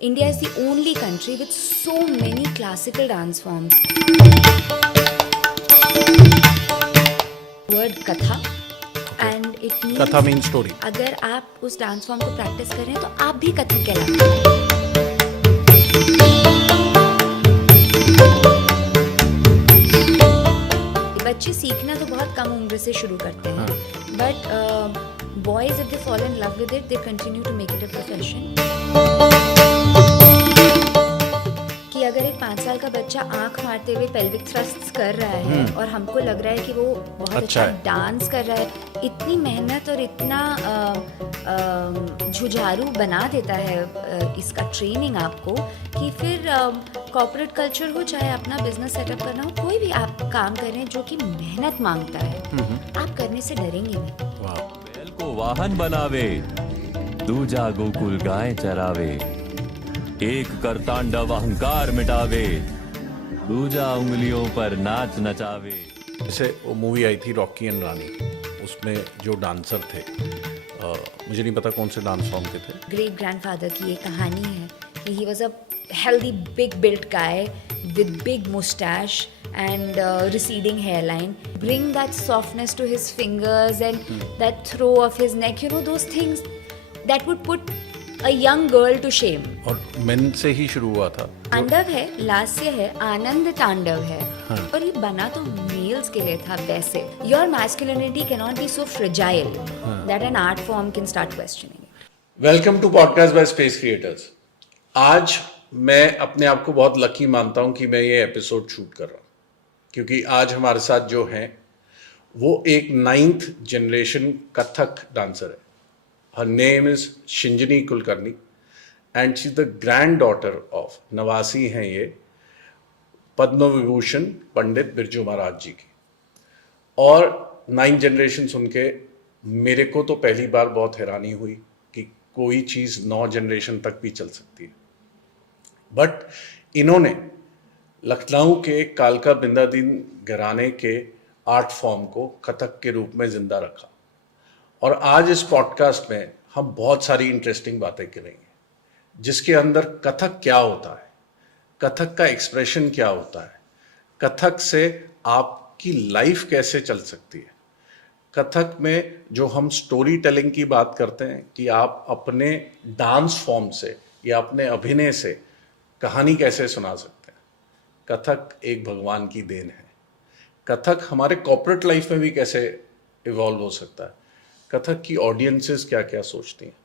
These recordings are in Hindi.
India is the only country with so many classical dance forms. Word katha and it means Katha means story. अगर आप उस डांस फॉर्म को प्रैक्टिस कर रहे हैं तो आप भी कथक कहलाते हैं. बच्चे सीखना तो बहुत कम उम्र से शुरू करते हैं, but boys if they fall in love with it they continue to make it a profession. कि अगर एक 5 साल का बच्चा आंख मारते हुए पेल्विक थ्रस्ट्स कर रहा है और हमको लग रहा है कि वो बहुत अच्छा डांस कर रहा है, इतनी मेहनत और इतना जुझारू बना देता है इसका ट्रेनिंग आपको कि फिर कॉर्पोरेट कल्चर हो चाहे अपना बिजनेस सेटअप करना हो, कोई भी आप काम कर रहे हैं जो कि मेहनत मांगता है, आप करने से डरेंगे नहीं. बैल को वाहन बनावे, दूजा गोकुल गाय चरावे, एक कर तांडव अहंकार मिटावे, दूजा उंगलियों पर नाच नचावे. जैसे वो मूवी आई थी रॉकी एंड रानी, उसमें जो डांसर थे, मुझे नहीं पता कौन से डांस फॉर्म के थे. ग्रेट ग्रैंडफादर की एक कहानी है कि he was a healthy big built guy with big mustache and receding hairline, bring that softness to his fingers and that throw of his neck, you know, those things that would put a young girl to shame. और मेन से ही शुरू हुआ था. तांडव है, लास्य है, आनंद तांडव है, और ये बना तो मेल्स के लिए था. वैसे your masculinity cannot be so fragile that an art form can start questioning it. Welcome to podcast by space creators. आज मैं अपने आप को बहुत लकी मानता हूं कि मैं ये एपिसोड शूट कर रहा हूं, क्योंकि आज हमारे साथ जो हैं वो एक 9th जनरेशन कथक डांसर है. Her name is Shinjini Kulkarni and she is the grand daughter of नवासी हैं ये पद्म विभूषण पंडित बिरजू महाराज जी की. और 9th जनरेशन सुन के मेरे को तो पहली बार बहुत हैरानी हुई कि कोई चीज़ 9 जनरेशन तक भी चल सकती है. बट इन्होंने लखनऊ के कालका बिंदादीन घराने के आर्ट फॉर्म को कथक के रूप में जिंदा रखा. और आज इस पॉडकास्ट में हम बहुत सारी इंटरेस्टिंग बातें करेंगे, जिसके अंदर कथक क्या होता है, कथक का एक्सप्रेशन क्या होता है, कथक से आपकी लाइफ कैसे चल सकती है, कथक में जो हम स्टोरी टेलिंग की बात करते हैं कि आप अपने डांस फॉर्म से या अपने अभिनय से कहानी कैसे सुना सकते हैं. कथक एक भगवान की देन है. कथक हमारे कॉर्पोरेट लाइफ में भी कैसे इवॉल्व हो सकता है, कथक की ऑडियंसेस क्या क्या सोचती हैं,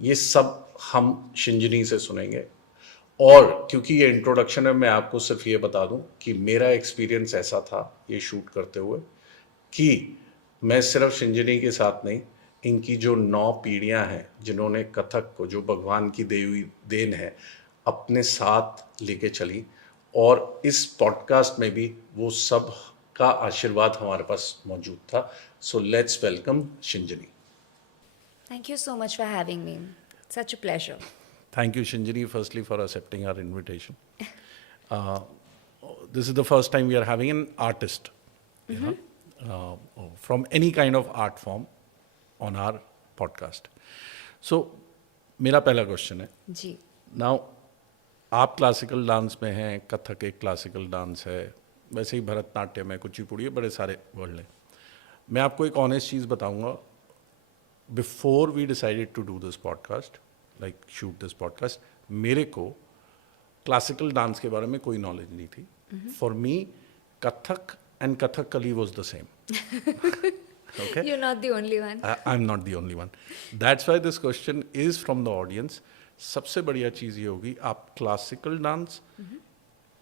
ये सब हम शिंजनी से सुनेंगे. और क्योंकि ये इंट्रोडक्शन है, मैं आपको सिर्फ ये बता दूं कि मेरा एक्सपीरियंस ऐसा था ये शूट करते हुए कि मैं सिर्फ शिंजनी के साथ नहीं, इनकी जो 9 पीढ़ियां हैं जिन्होंने कथक को, जो भगवान की दी हुई देन है, अपने साथ लेके चली. और इस पॉडकास्ट में भी वो सब का आशीर्वाद हमारे पास मौजूद था. So let's welcome Shinjini. Thank you so much for having me. Such a pleasure. Thank you, Shinjini, firstly for accepting our invitation. This is the first time we are having an artist, you know, from any kind of art form on our podcast. So, मेरा पहला क्वेश्चन है. जी. Now, आप क्लासिकल डांस में हैं, कथक एक क्लासिकल डांस है, वैसे ही भरतनाट्यम है, कुचिपुड़ी है, बड़े सारे वर्ल्ड हैं. मैं आपको एक ऑनेस्ट चीज़ बताऊंगा. Before we decided to do this podcast, like shoot this podcast, मेरे को क्लासिकल डांस के बारे में कोई नॉलेज नहीं थी. For me Kathak and Kathakali was the same. Okay? You're not the only one. I'm not the only one. That's why this question is from the audience. सबसे बढ़िया चीज़ ये होगी, आप क्लासिकल डांस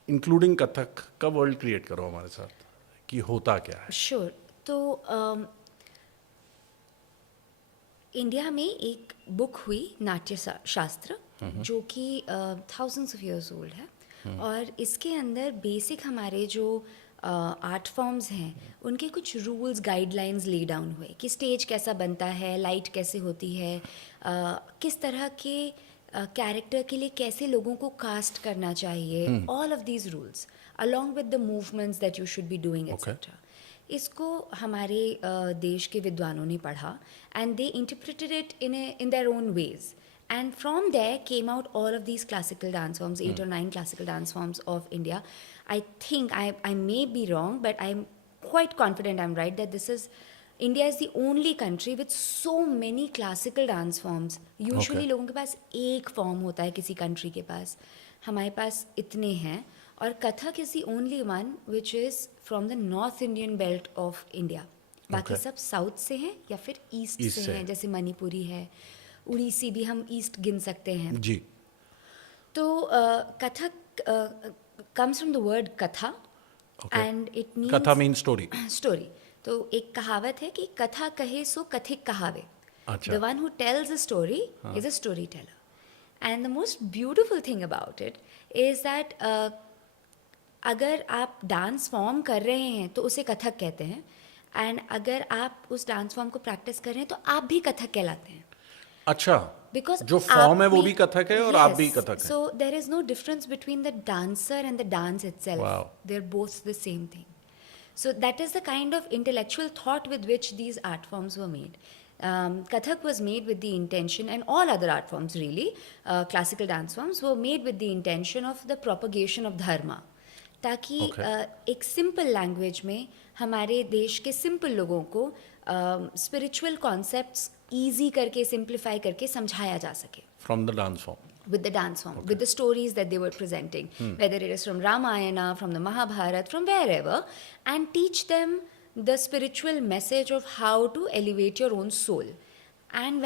इंक्लूडिंग कथक का वर्ल्ड क्रिएट करो हमारे साथ कि होता क्या है. Sure. तो इंडिया में एक बुक हुई नाट्य शास्त्र, जो कि thousands of years old है, और इसके अंदर बेसिक हमारे जो आर्ट फॉर्म्स हैं उनके कुछ रूल्स गाइडलाइंस ले डाउन हुए कि स्टेज कैसा बनता है, लाइट कैसे होती है, किस तरह के कैरेक्टर के लिए कैसे लोगों को कास्ट करना चाहिए, all of these rules along with the movements that you should be doing etcetera. इसको हमारे देश के विद्वानों ने पढ़ा and they interpreted it in their own ways And from there came out all of these classical dance forms, 8 or 9 classical dance forms of India. I think I may be wrong, but I'm quite confident I'm right that India is the only country with so many classical dance forms. Usually लोगों के पास एक फॉर्म होता है किसी कंट्री के पास, हमारे पास इतने हैं. और Kathak is the only one which is from the North Indian belt of India. बाकी सब साउथ से हैं या फिर ईस्ट से हैं, जैसे मणिपुरी है, उड़ीसी भी हम ईस्ट गिन सकते हैं जी. तो Kathak comes from the word katha, and it means कथा मीन स्टोरी. story. तो एक कहावत है कि कथा कहे सो कथिक कहावे. अच्छा. The one who tells a story is a storyteller. And the most beautiful thing about it is that अगर आप डांस फॉर्म कर रहे हैं तो उसे कथक कहते हैं, एंड अगर आप उस डांस फॉर्म को प्रैक्टिस कर रहे हैं तो आप भी कथक कहलाते हैं. अच्छा, Because जो फॉर्म है वो आप भी कथक है और आप भी कथक है. So there is no difference between the dancer and the dance itself. Wow. They're both the same thing. So that is the kind of intellectual thought with which these art forms were made. Kathak was made with the intention, and all other art forms really, classical dance forms were made with the intention of the propagation of dharma. ताकि एक सिंपल लैंग्वेज में हमारे देश के सिंपल लोगों को स्पिरिचुअल कॉन्सेप्ट्स ईजी करके सिंप्लीफाई करके समझाया जा सके. From the dance form. With the dance form, with the stories that they were presenting, whether it is from Ramayana, from the Mahabharata, from wherever, and teach them the spiritual message of how to elevate your own soul. And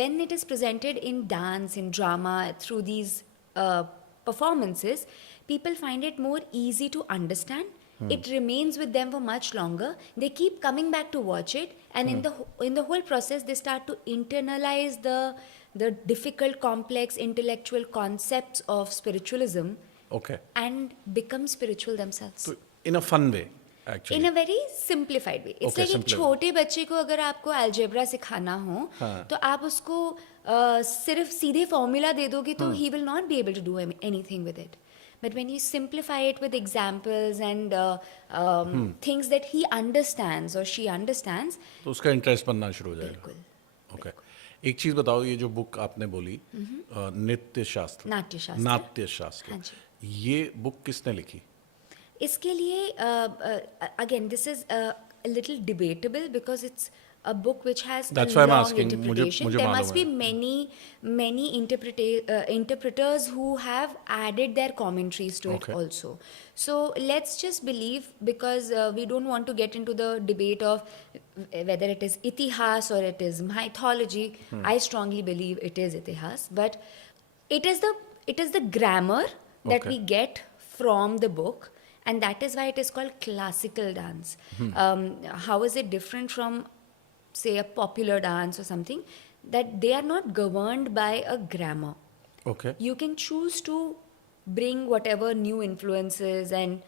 when it is presented in dance, in drama, through these performances, people find it more easy to understand. It remains with them for much longer. They keep coming back to watch it, and in the whole process, they start to internalize the difficult, complex, intellectual concepts of spiritualism, and become spiritual themselves. So, in a fun way, actually. In a very simplified way. It's like एक छोटे बच्चे को अगर आपको अलजेब्रा सिखाना हो, तो आप उसको सिर्फ सीधे फॉर्मूला दे दोगे तो he will not be able to do anything with it. But when you simplify it with examples and things that he understands or she understands, तो उसका इंटरेस्ट बनना शुरू हो जाएगा. बिल्कुल. ओके. एक चीज बताओ, ये जो बुक आपने बोली, नृत्य शास्त्र, नाट्य शास्त्र, हाँ जी. ये बुक किसने लिखी? इसके लिए again this is a little debatable because it's a book which has That's a why I'm long asking. interpretation. मुझे There मालूम must be many interpreters who have added their commentaries to it also. So let's just believe, because we don't want to get into the debate of whether it is itihas or it is mythology. I strongly believe it is itihas, but it is the grammar that we get from the book, and that is why it is called classical dance. How is it different from, say, a popular dance or something? That they are not governed by a grammar. Okay. You can choose to bring whatever new influences and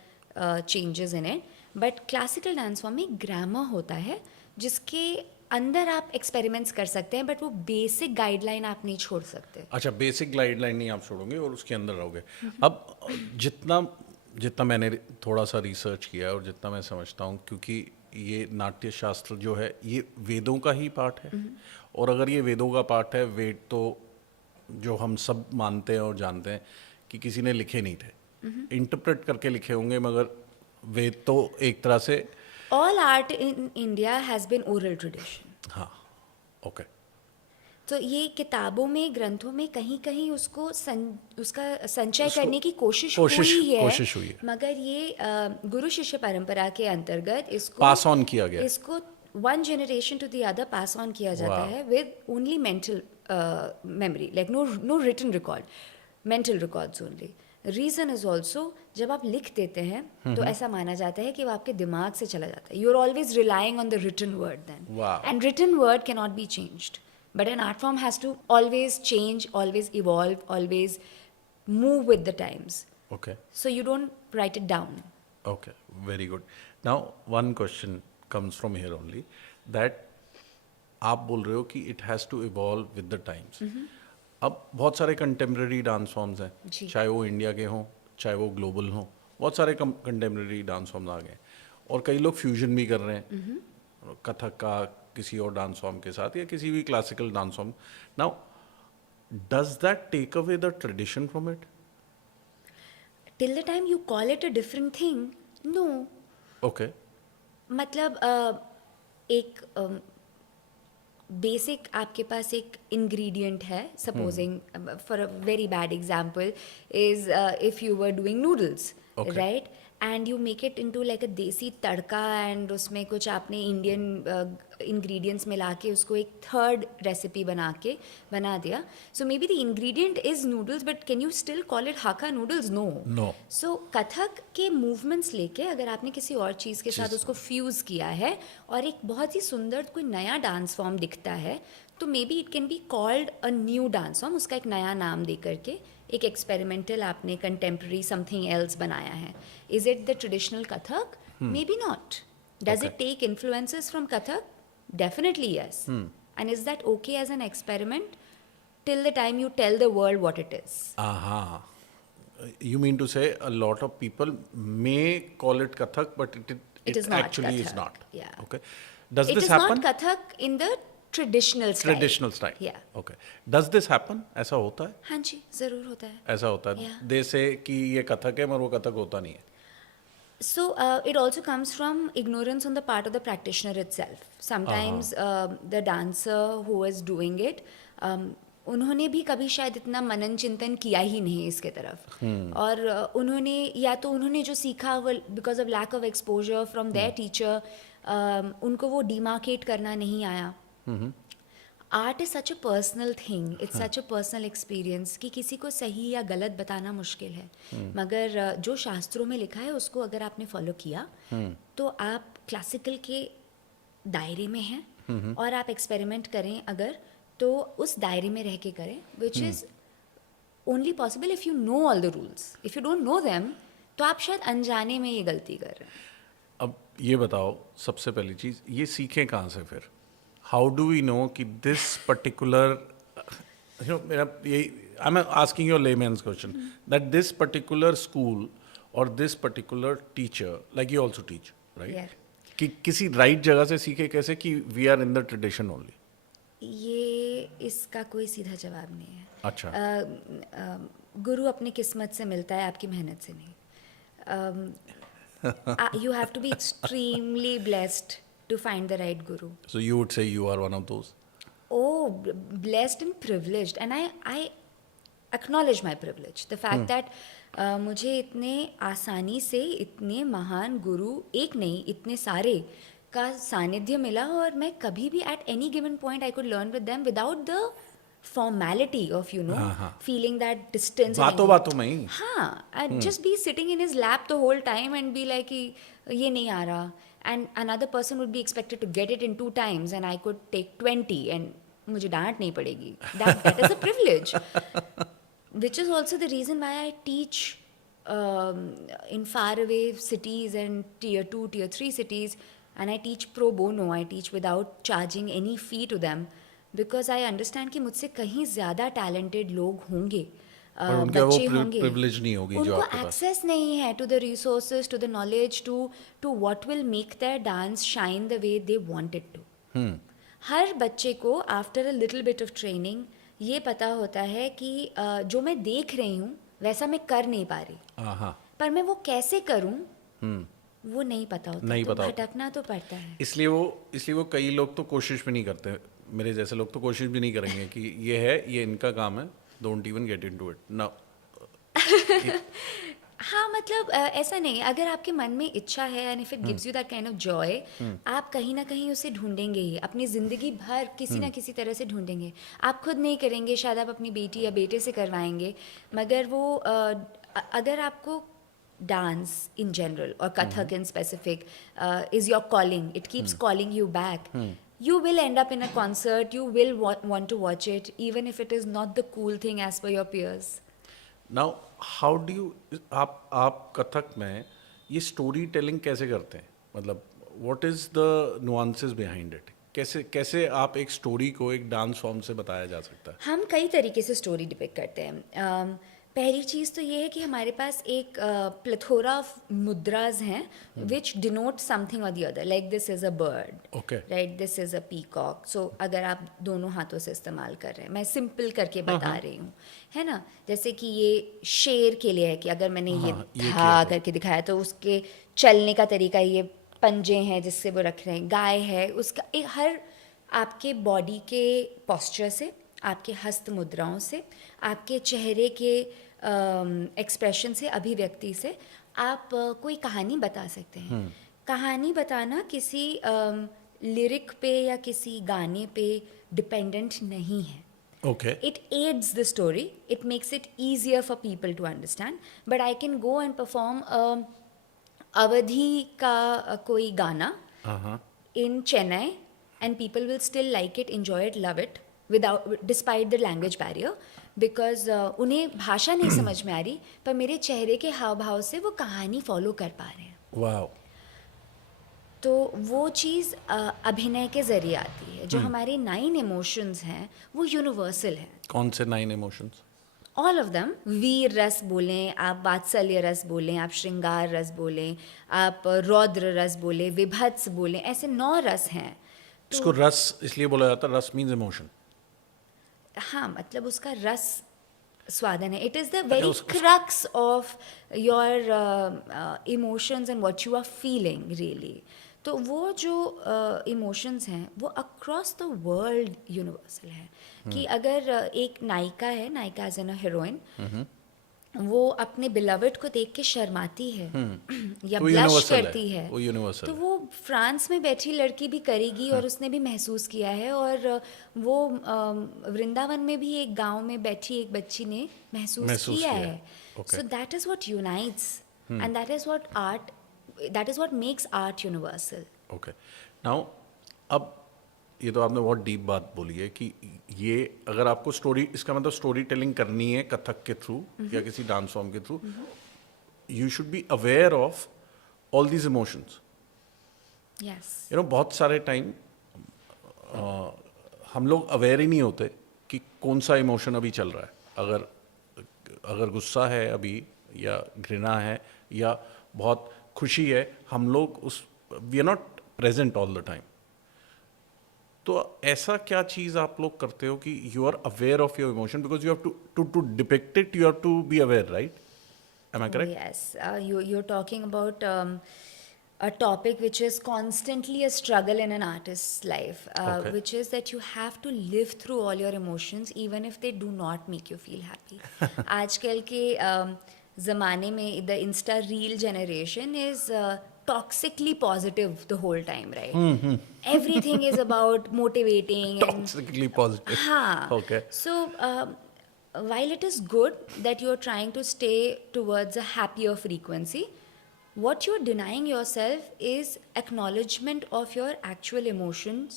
changes in it, but classical dance form में grammar होता है जिसके अंदर आप एक्सपेरिमेंट्स कर सकते हैं, बट वो बेसिक गाइडलाइन आप नहीं छोड़ सकते. अच्छा, बेसिक गाइडलाइन नहीं आप छोड़ोगे और उसके अंदर रहोगे. अब जितना मैंने थोड़ा सा रिसर्च किया और जितना मैं समझता हूँ, क्योंकि ये नाट्य शास्त्र जो है ये वेदों का ही पार्ट है, और अगर ये वेदों का पार्ट है, वेद तो जो हम सब मानते हैं और जानते हैं कि किसी ने लिखे नहीं थे, इंटरप्रेट करके लिखे होंगे, मगर वेद तो एक तरह से all art in India has been oral tradition. हाँ. ओके. तो ये किताबों में, ग्रंथों में कहीं कहीं उसका संचय करने की कोशिश हुई है, मगर ये गुरु शिष्य परंपरा के अंतर्गत इसको पास ऑन किया गया. इसको one generation to the other pass on किया जाता है with only mental memory, like no written record, mental records only. Reason is also, जब आप लिख देते हैं तो ऐसा माना जाता है कि वो आपके दिमाग से चला जाता है. You're always relying on the written word then. And written word cannot be changed. But an art form has to always change, always evolve, always move with the times. Okay. So you don't write it down. Okay, very good. Now one question comes from here only, that आप बोल रहे हो कि it has to evolve with the times. अब बहुत सारे कंटेम्प्रेरी डांस फॉर्म्स हैं, चाहे वो इंडिया के हों, चाहे वो ग्लोबल हों, बहुत सारे कंटेम्प्रेरी डांस फॉर्म्स आ गए, और कई लोग फ्यूजन भी कर रहे हैं कथक का किसी और डांस फॉर्म के साथ या किसी भी classical dance form. Now Does that take away the tradition from it? Till the time you call it a different thing, no. Okay. मतलब एक बेसिक आपके पास एक इंग्रेडिएंट है, supposing for a very bad example is if you were doing noodles, Okay. Right, and you make it into like अ देसी तड़का एंड उसमें कुछ आपने इंडियन इंग्रेडिएंट्स मिला के उसको एक थर्ड रेसिपी बना दिया. So maybe the ingredient is noodles but can you still call it hakka noodles? No. No. So Kathak के मूवमेंट्स लेके अगर आपने किसी और चीज़ के साथ उसको फ्यूज़ किया है और एक बहुत ही सुंदर कोई नया डांस फॉर्म दिखता है, तो may be it can be called a new dance form. उसका एक नया नाम दे करके एक एक्सपेरिमेंटल आपने कंटेम्प्रेरी समथिंग एल्स बनाया है. Is it the traditional Kathak? May be not. Does it take influences from Kathak? Definitely yes. And is that okay as an experiment till the time you tell the world what it is? Aha. You mean to say a lot of people may call it Kathak, but it is not actually is Kathak. not. Yeah. Okay. Does It this is happen? not Kathak in the traditional style. Traditional style. Yeah. Okay. Does this happen? ऐसा होता है? हाँ जी, ज़रूर होता है. ऐसा होता है. Yeah. दे से कि ये कथक है मगर वो कथक होता नहीं है. So it also comes from ignorance on the part of the practitioner itself. Sometimes the dancer who is doing it, उन्होंने भी कभी शायद इतना मनन चिंतन किया ही नहीं इसके तरफ, और उन्होंने या तो उन्होंने जो सीखा वो because of lack of exposure from their teacher, उनको वो डिमार्केट करना नहीं आया. Art is such a personal thing, it's such a personal experience कि किसी को सही या गलत बताना मुश्किल है. मगर जो शास्त्रों में लिखा है उसको अगर आपने फॉलो किया तो आप क्लासिकल के दायरे में हैं, और आप एक्सपेरिमेंट करें अगर तो उस दायरे में रह के करें, which is only possible if you know all the rules. If you don't know them तो आप शायद अनजाने में ये गलती कर रहे हैं. अब ये बताओ, सबसे पहली चीज़ ये सीखें कहाँ से फिर? हाउ डू वी नो कि दिस पर्टिकुलर, मेरा यही, I am asking your layman's question, that this particular school और this particular teacher, like you also teach, right, कि किसी राइट जगह से सीखे कैसे कि we are in the tradition only? ये इसका कोई सीधा जवाब नहीं है. अच्छा. गुरु अपनी किस्मत से मिलता है, आपकी मेहनत से नहीं. You have to be extremely blessed to find the right guru. So you would say you are one of those? Oh, blessed and privileged, and I acknowledge my privilege. The fact that मुझे इतने आसानी से इतने महान गुरु, एक नहीं इतने सारे का सानिध्य मिला, और मैं कभी भी at any given point I could learn with them without the formality of, you know, feeling that distance. बातों में ही. हाँ, I'd just be sitting in his lap the whole time and be like कि ये नहीं आ रहा, and another person would be expected to get it in 2 times and I could take 20 and मुझे डांट नहीं पड़ेगी. That is a privilege. Which is also the reason why I teach in faraway cities and tier 2, tier 3 cities, and I teach pro bono. I teach without charging any fee to them because I understand कि मुझसे कहीं ज़्यादा talented लोग होंगे, बच्चे होंगे, privilege नहीं होगी जो आपके उनको पास. access नहीं है to the resources, to the knowledge, to what will make their dance shine the way they want it to. हर बच्चे को after a little bit of training ये पता होता है कि जो मैं देख रही हूँ वैसा मैं कर नहीं पा रही, पर मैं वो कैसे करूँ वो नहीं पता होता, नहीं तो पता होता. भटकना तो पड़ता है. इसलिए वो कई लोग तो कोशिश भी नहीं करते, मेरे जैसे लोग तो कोशिश भी नहीं करेंगे कि ये है, ये इनका काम है, don't even get into it. No. हाँ, मतलब ऐसा नहीं, अगर आपके मन में इच्छा है and if it gives you that kind of Joy, आप कहीं ना कहीं उसे ढूंढेंगे ही, अपनी ज़िंदगी भर किसी ना किसी तरह से ढूंढेंगे. आप खुद नहीं करेंगे, शायद आप अपनी बेटी या बेटे से करवाएंगे, मगर वो अगर आपको डांस इन जनरल और Kathak in specific is your calling, it keeps calling you back, you will end up in a concert, you will want to watch it even if it is not the cool thing as per your peers. Now, how do you, आप कथक में ये स्टोरी टेलिंग कैसे करते हैं? मतलब what is the nuances behind it? कैसे आप एक स्टोरी को एक डांस फॉर्म से बताया जा सकता है? हम कई तरीके से स्टोरी डिपिक्ट करते हैं. पहली चीज़ तो ये है कि हमारे पास एक प्लेथोरा ऑफ मुद्राज हैं विच डिनोट समथिंग और the other, like this is a bird, Okay. Right, this is a peacock. So अगर आप दोनों हाथों से इस्तेमाल कर रहे हैं, मैं सिंपल करके बता रही हूँ, है ना. जैसे कि ये शेर के लिए है कि अगर मैंने ये ये था किया तो। करके दिखाया तो उसके चलने का तरीका, ये पंजे हैं जिससे वो रख रहे हैं, गाय है उसका एक, हर आपके बॉडी के पॉस्चर से, आपके हस्त मुद्राओं से, आपके चेहरे के एक्सप्रेशन से, अभिव्यक्ति से आप कोई कहानी बता सकते हैं. कहानी बताना किसी लिरिक पे या किसी गाने पे डिपेंडेंट नहीं है. Okay. It aids the story, it makes it easier for people to understand, but I can go and perform अवधी का कोई गाना in Chennai and people will still like it, enjoy it, love it without, despite the language barrier, because उन्हें भाषा नहीं समझ में आ रही, पर मेरे चेहरे के हाव भाव से वो कहानी फॉलो कर पा रहे हैं. Wow. तो वो चीज़ अभिनय के ज़रिए आती है. जो हमारे 9 इमोशंस हैं वो यूनिवर्सल हैं. कौन से 9 इमोशंस? All of them. वीर रस बोलें आप, वात्सल्य रस बोलें आप, श्रृंगार रस बोलें आप, रौद्र रस बोलें, विभत्स बोलें, ऐसे 9 रस हैं. इसको रस इसलिए बोला जाता है, रस मीन्स इमोशन. हाँ, मतलब उसका रस स्वादन है. It is the very crux of your emotions and what you are feeling really. तो वो जो इमोशंस हैं वो अक्रॉस द वर्ल्ड यूनिवर्सल है. कि अगर एक नायिका है, नायिका एज एन अ हीरोइन, वो अपने बिलवड को देख के शर्माती है या वो ब्लश universal है, करती है, वो universal तो है. वो फ्रांस में बैठी लड़की भी करेगी और उसने भी महसूस किया है. और वो वृंदावन में भी एक गांव में बैठी एक बच्ची ने महसूस किया है. Okay. So that is what unites and that is what art, that is what makes art universal. Okay. Now अब ये तो आपने बहुत डीप बात बोली है कि ये अगर आपको स्टोरी, इसका मतलब स्टोरी टेलिंग करनी है कथक के थ्रू या किसी डांस फॉर्म के through, you should be aware of all these emotions. Yes. You know बहुत सारे टाइम हम लोग अवेयर ही नहीं होते कि कौन सा इमोशन अभी चल रहा है. अगर गुस्सा है अभी, या घृणा है, या बहुत खुशी है, हम लोग उस, we are not present all the time. तो ऐसा क्या चीज़ आप लोग करते हो कि you are aware of your emotion, because you have to depict it, you have to be aware, right? Am I correct? Yes, you're talking about a topic which is constantly a struggle in an artist's life, Okay. which is that you have to live through all your emotions even if they do not make you feel happy. आजकल के ज़माने में the Insta Reel generation is toxically positive the whole time, right? Everything is about motivating and Toxically positive. हाँ. Okay. So, while it is good that you're trying to stay towards a happier frequency, what you're denying yourself is acknowledgement of your actual emotions.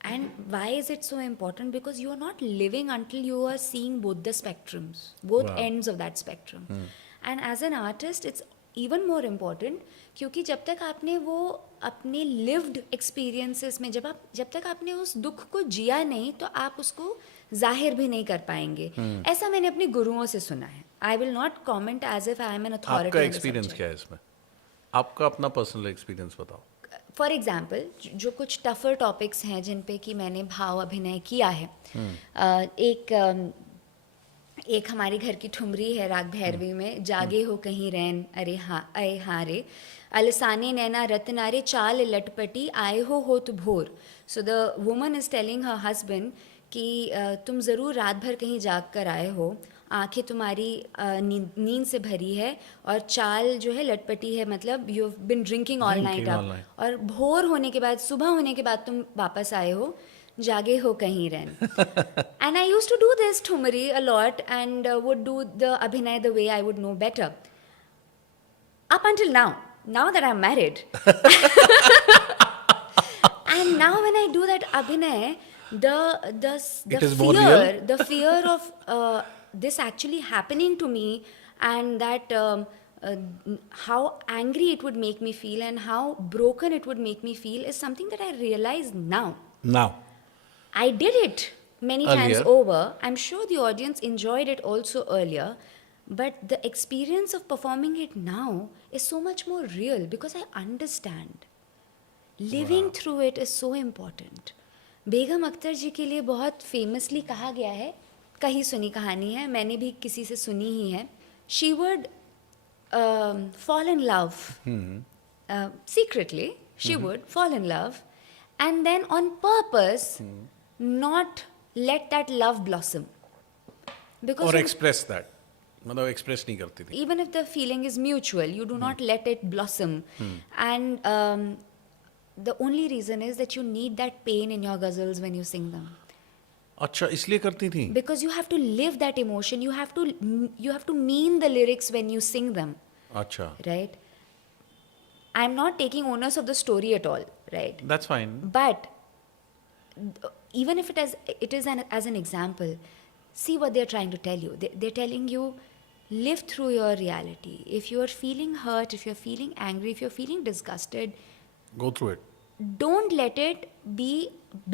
And why is it so important? Because you are not living until you are seeing both the spectrums, both Wow. ends of that spectrum. And as an artist, it's even more important, क्योंकि जब तक आपने वो अपने लिव्ड एक्सपीरियंसेस में, जब तक आपने उस दुख को जिया नहीं, तो आप उसको जाहिर भी नहीं कर पाएंगे. ऐसा मैंने अपने गुरुओं से सुना है. I will not comment as if I am an authority. आपका एक्सपीरियंस क्या है इसमें? आपका अपना पर्सनल एक्सपीरियंस बताओ. फॉर एग्जाम्पल, जो कुछ टफर टॉपिक्स हैं जिन पे कि मैंने भाव अभिनय किया है, एक हमारे घर की ठुमरी है राग भैरवी में, जागे हो कहीं रैन अरे हाँ रे, अलसाने नैना रत्नारे चाल लटपटी आए हो तो भोर. So the woman is telling her husband कि तुम ज़रूर रात भर कहीं जाग कर आए हो, आंखें तुम्हारी नींद से भरी है, और चाल जो है लटपटी है, मतलब you have been drinking all night up, और भोर होने के बाद, सुबह होने के बाद तुम वापस आए हो, जागे हो कहीं रैन. And I used to do this thumri a lot and would do the abhinay the way I would know better. Up until now that I'm married. And now when I do that abhinay, the fear of this actually happening to me, and that how angry it would make me feel and how broken it would make me feel is something that I realize now. I did it many times over. I'm sure the audience enjoyed it also earlier, But the experience of performing it now is so much more real because I understand. Living through it is so important. बेगम अख्तर जी के लिए बहुत फेमसली कहा गया है, कहीं सुनी कहानी है, मैंने भी किसी से सुनी ही है. She would fall in love secretly. She would fall in love, and then on purpose not let that love blossom. Because और एक्सप्रेस दैट, मतलब एक्सप्रेस नहीं करती थी. even if the feeling is mutual, you do not let it blossom. And the only reason is that you need that pain in your ghazals when you sing them. अच्छा, इसलिए करती थी. Because you have to live that emotion. You have to mean the lyrics when you sing them, अच्छा, right? I'm not taking onus of the story at all, right? That's fine. But even if it is as an example, see what they're trying to tell you. They're telling you, live through your reality. If you're feeling hurt, if you're feeling angry, if you're feeling disgusted, go through it. don't let it be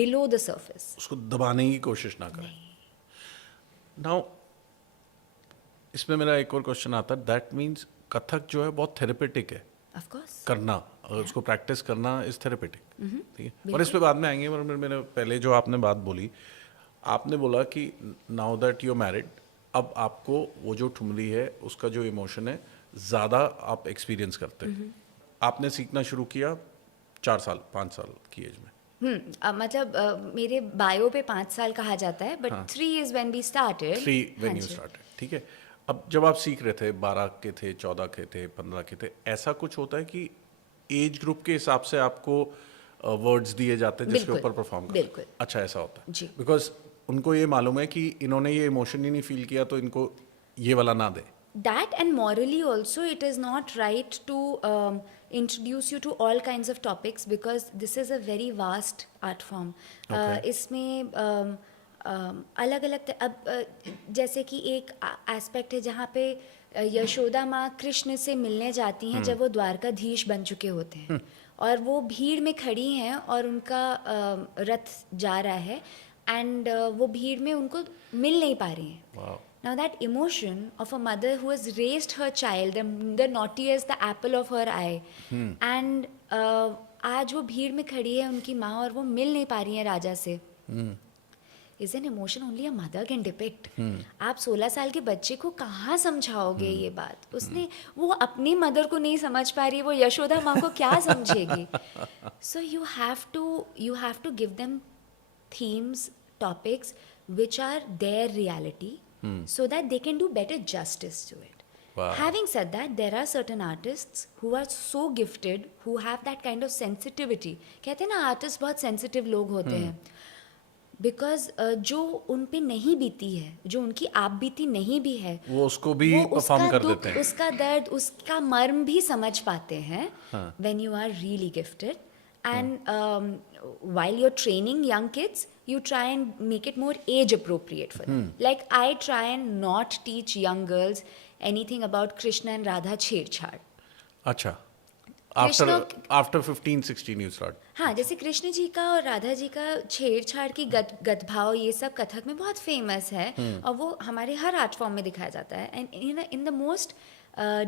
below the surface. उसको दबाने की कोशिश ना करें. नाउ इसमें मेरा एक और क्वेश्चन आता है. दैट मीन्स कथक जो है बहुत थेरेपेटिक है Of course. करना, अगर उसको प्रैक्टिस करना इज थेरेपेटिक. ठीक है, और इस पे बाद में आएंगे. मगर मैंने पहले जो आपने बात बोली, आपने बोला कि नाउ दैट यू मैरिड, अब आपको वो जो ठुमरी है उसका जो इमोशन है ज़्यादा आप एक्सपीरियंस करते हैं. आपने सीखना शुरू किया 4 साल 5 साल की एज में. मतलब मेरे बायो पे 5 साल कहा जाता है, but 3 is when we started. 3 when you started. ठीक है, अब जब आप सीख रहे थे 12 के थे, 14 के थे, 15 के थे, ऐसा कुछ होता है कि एज ग्रुप के हिसाब से आपको वर्ड्स दिए जाते हैं जिसके बिल्कुल, ऊपर परफॉर्म करना. बिल्कुल. अच्छा, ऐसा होता है जी. बिकॉज उनको ये मालूम है कि इन्होंने ये इमोशन ही नहीं फील किया तो इनको ये वाला ना दे. That, and morally also, it is not right to introduce you to all kinds of topics because this is a very vast art form. इसमें अलग अलग अब जैसे कि एक एस्पेक्ट है जहाँ पे यशोदा माँ कृष्ण से मिलने जाती हैं जब वो द्वारकाधीश बन चुके होते हैं और वो भीड़ में खड़ी हैं और उनका रथ जा रहा है एंड वो भीड़ में उनको मिल नहीं पा रही हैं. Wow. Now that emotion of a mother who has raised her child, the naughtiest, the apple of her eye, and आज वो भीड़ में खड़ी है उनकी माँ और वो मिल नहीं पा रही है राजा से, is an emotion only a mother can depict. आप 16 साल के बच्चे को कहाँ समझाओगे ये बात? उसने वो अपनी मदर को नहीं समझ पा रही है, वो यशोदा माँ को क्या समझेगी? So you have to give them themes, topics which are their reality. So that they can do better justice to it. Wow. Having said that, there are certain artists who are so gifted, who have that kind of sensitivity. कहते हैं ना आर्टिस्ट बहुत सेंसिटिव लोग होते हैं बिकॉज जो उन पे नहीं बीती है, जो उनकी आप बीती नहीं भी है, वो उसको भी परफॉर्म कर देते हैं. उसका दर्द, उसका मर्म भी समझ पाते हैं when you are really gifted. And while you're training young kids, you try and make it more age appropriate for them. Like I try and not teach young girls anything about Krishna and Radha छेड़छाड़. अच्छा, कृष्ण आफ्टर 15-16 यू स्टार्ट. हाँ, जैसे कृष्ण जी का और राधा जी का छेड़छाड़ की गत भाव ये सब कथक में बहुत फेमस है और वो हमारे हर आर्ट फॉर्म में दिखाया जाता है and in the most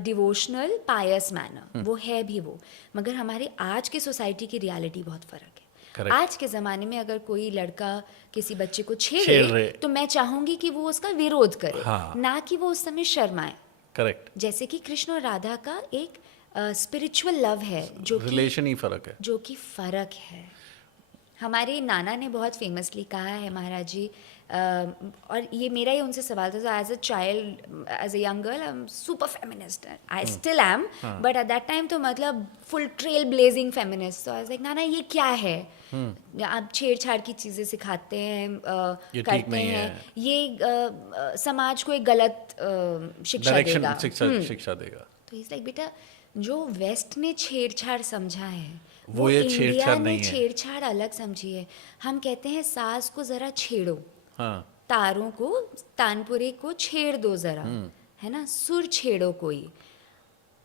devotional pious manner. वो है भी वो, मगर हमारे आज की सोसाइटी की रियलिटी बहुत फ़र्क है. Correct. आज के ज़माने में अगर कोई लड़का किसी बच्चे को छेड़े तो मैं चाहूँगी कि वो उसका विरोध करे, ना कि वो उस समय शर्माए. करेक्ट. जैसे कि कृष्ण और राधा का एक स्पिरिचुअल लव है जो रिलेशन ही फर्क है, जो कि फ़र्क है. हमारे नाना ने बहुत फेमसली कहा है महाराज जी, और ये मेरा ही उनसे सवाल था. As a child, as a young girl, I am super feminist. I still am, but at that time तो मतलब फुल ट्रेल ब्लेजिंग फेमिनिस्ट. तो आई वाज लाइक, नाना ये क्या है? आप छेड़छाड़ की चीज़ें सिखाते हैं, करते हैं, ये समाज को एक गलत शिक्षा देगा. शिक्षा देगा. तो इस लाइक, बेटा जो वेस्ट ने छेड़छाड़ समझा है वो ये इंडिया ने छेड़छाड़ अलग समझी है. हम कहते हैं सास को जरा छेड़ो, तारों को, तानपुरे को छेड़ दो जरा, है ना, सुर छेड़ो कोई.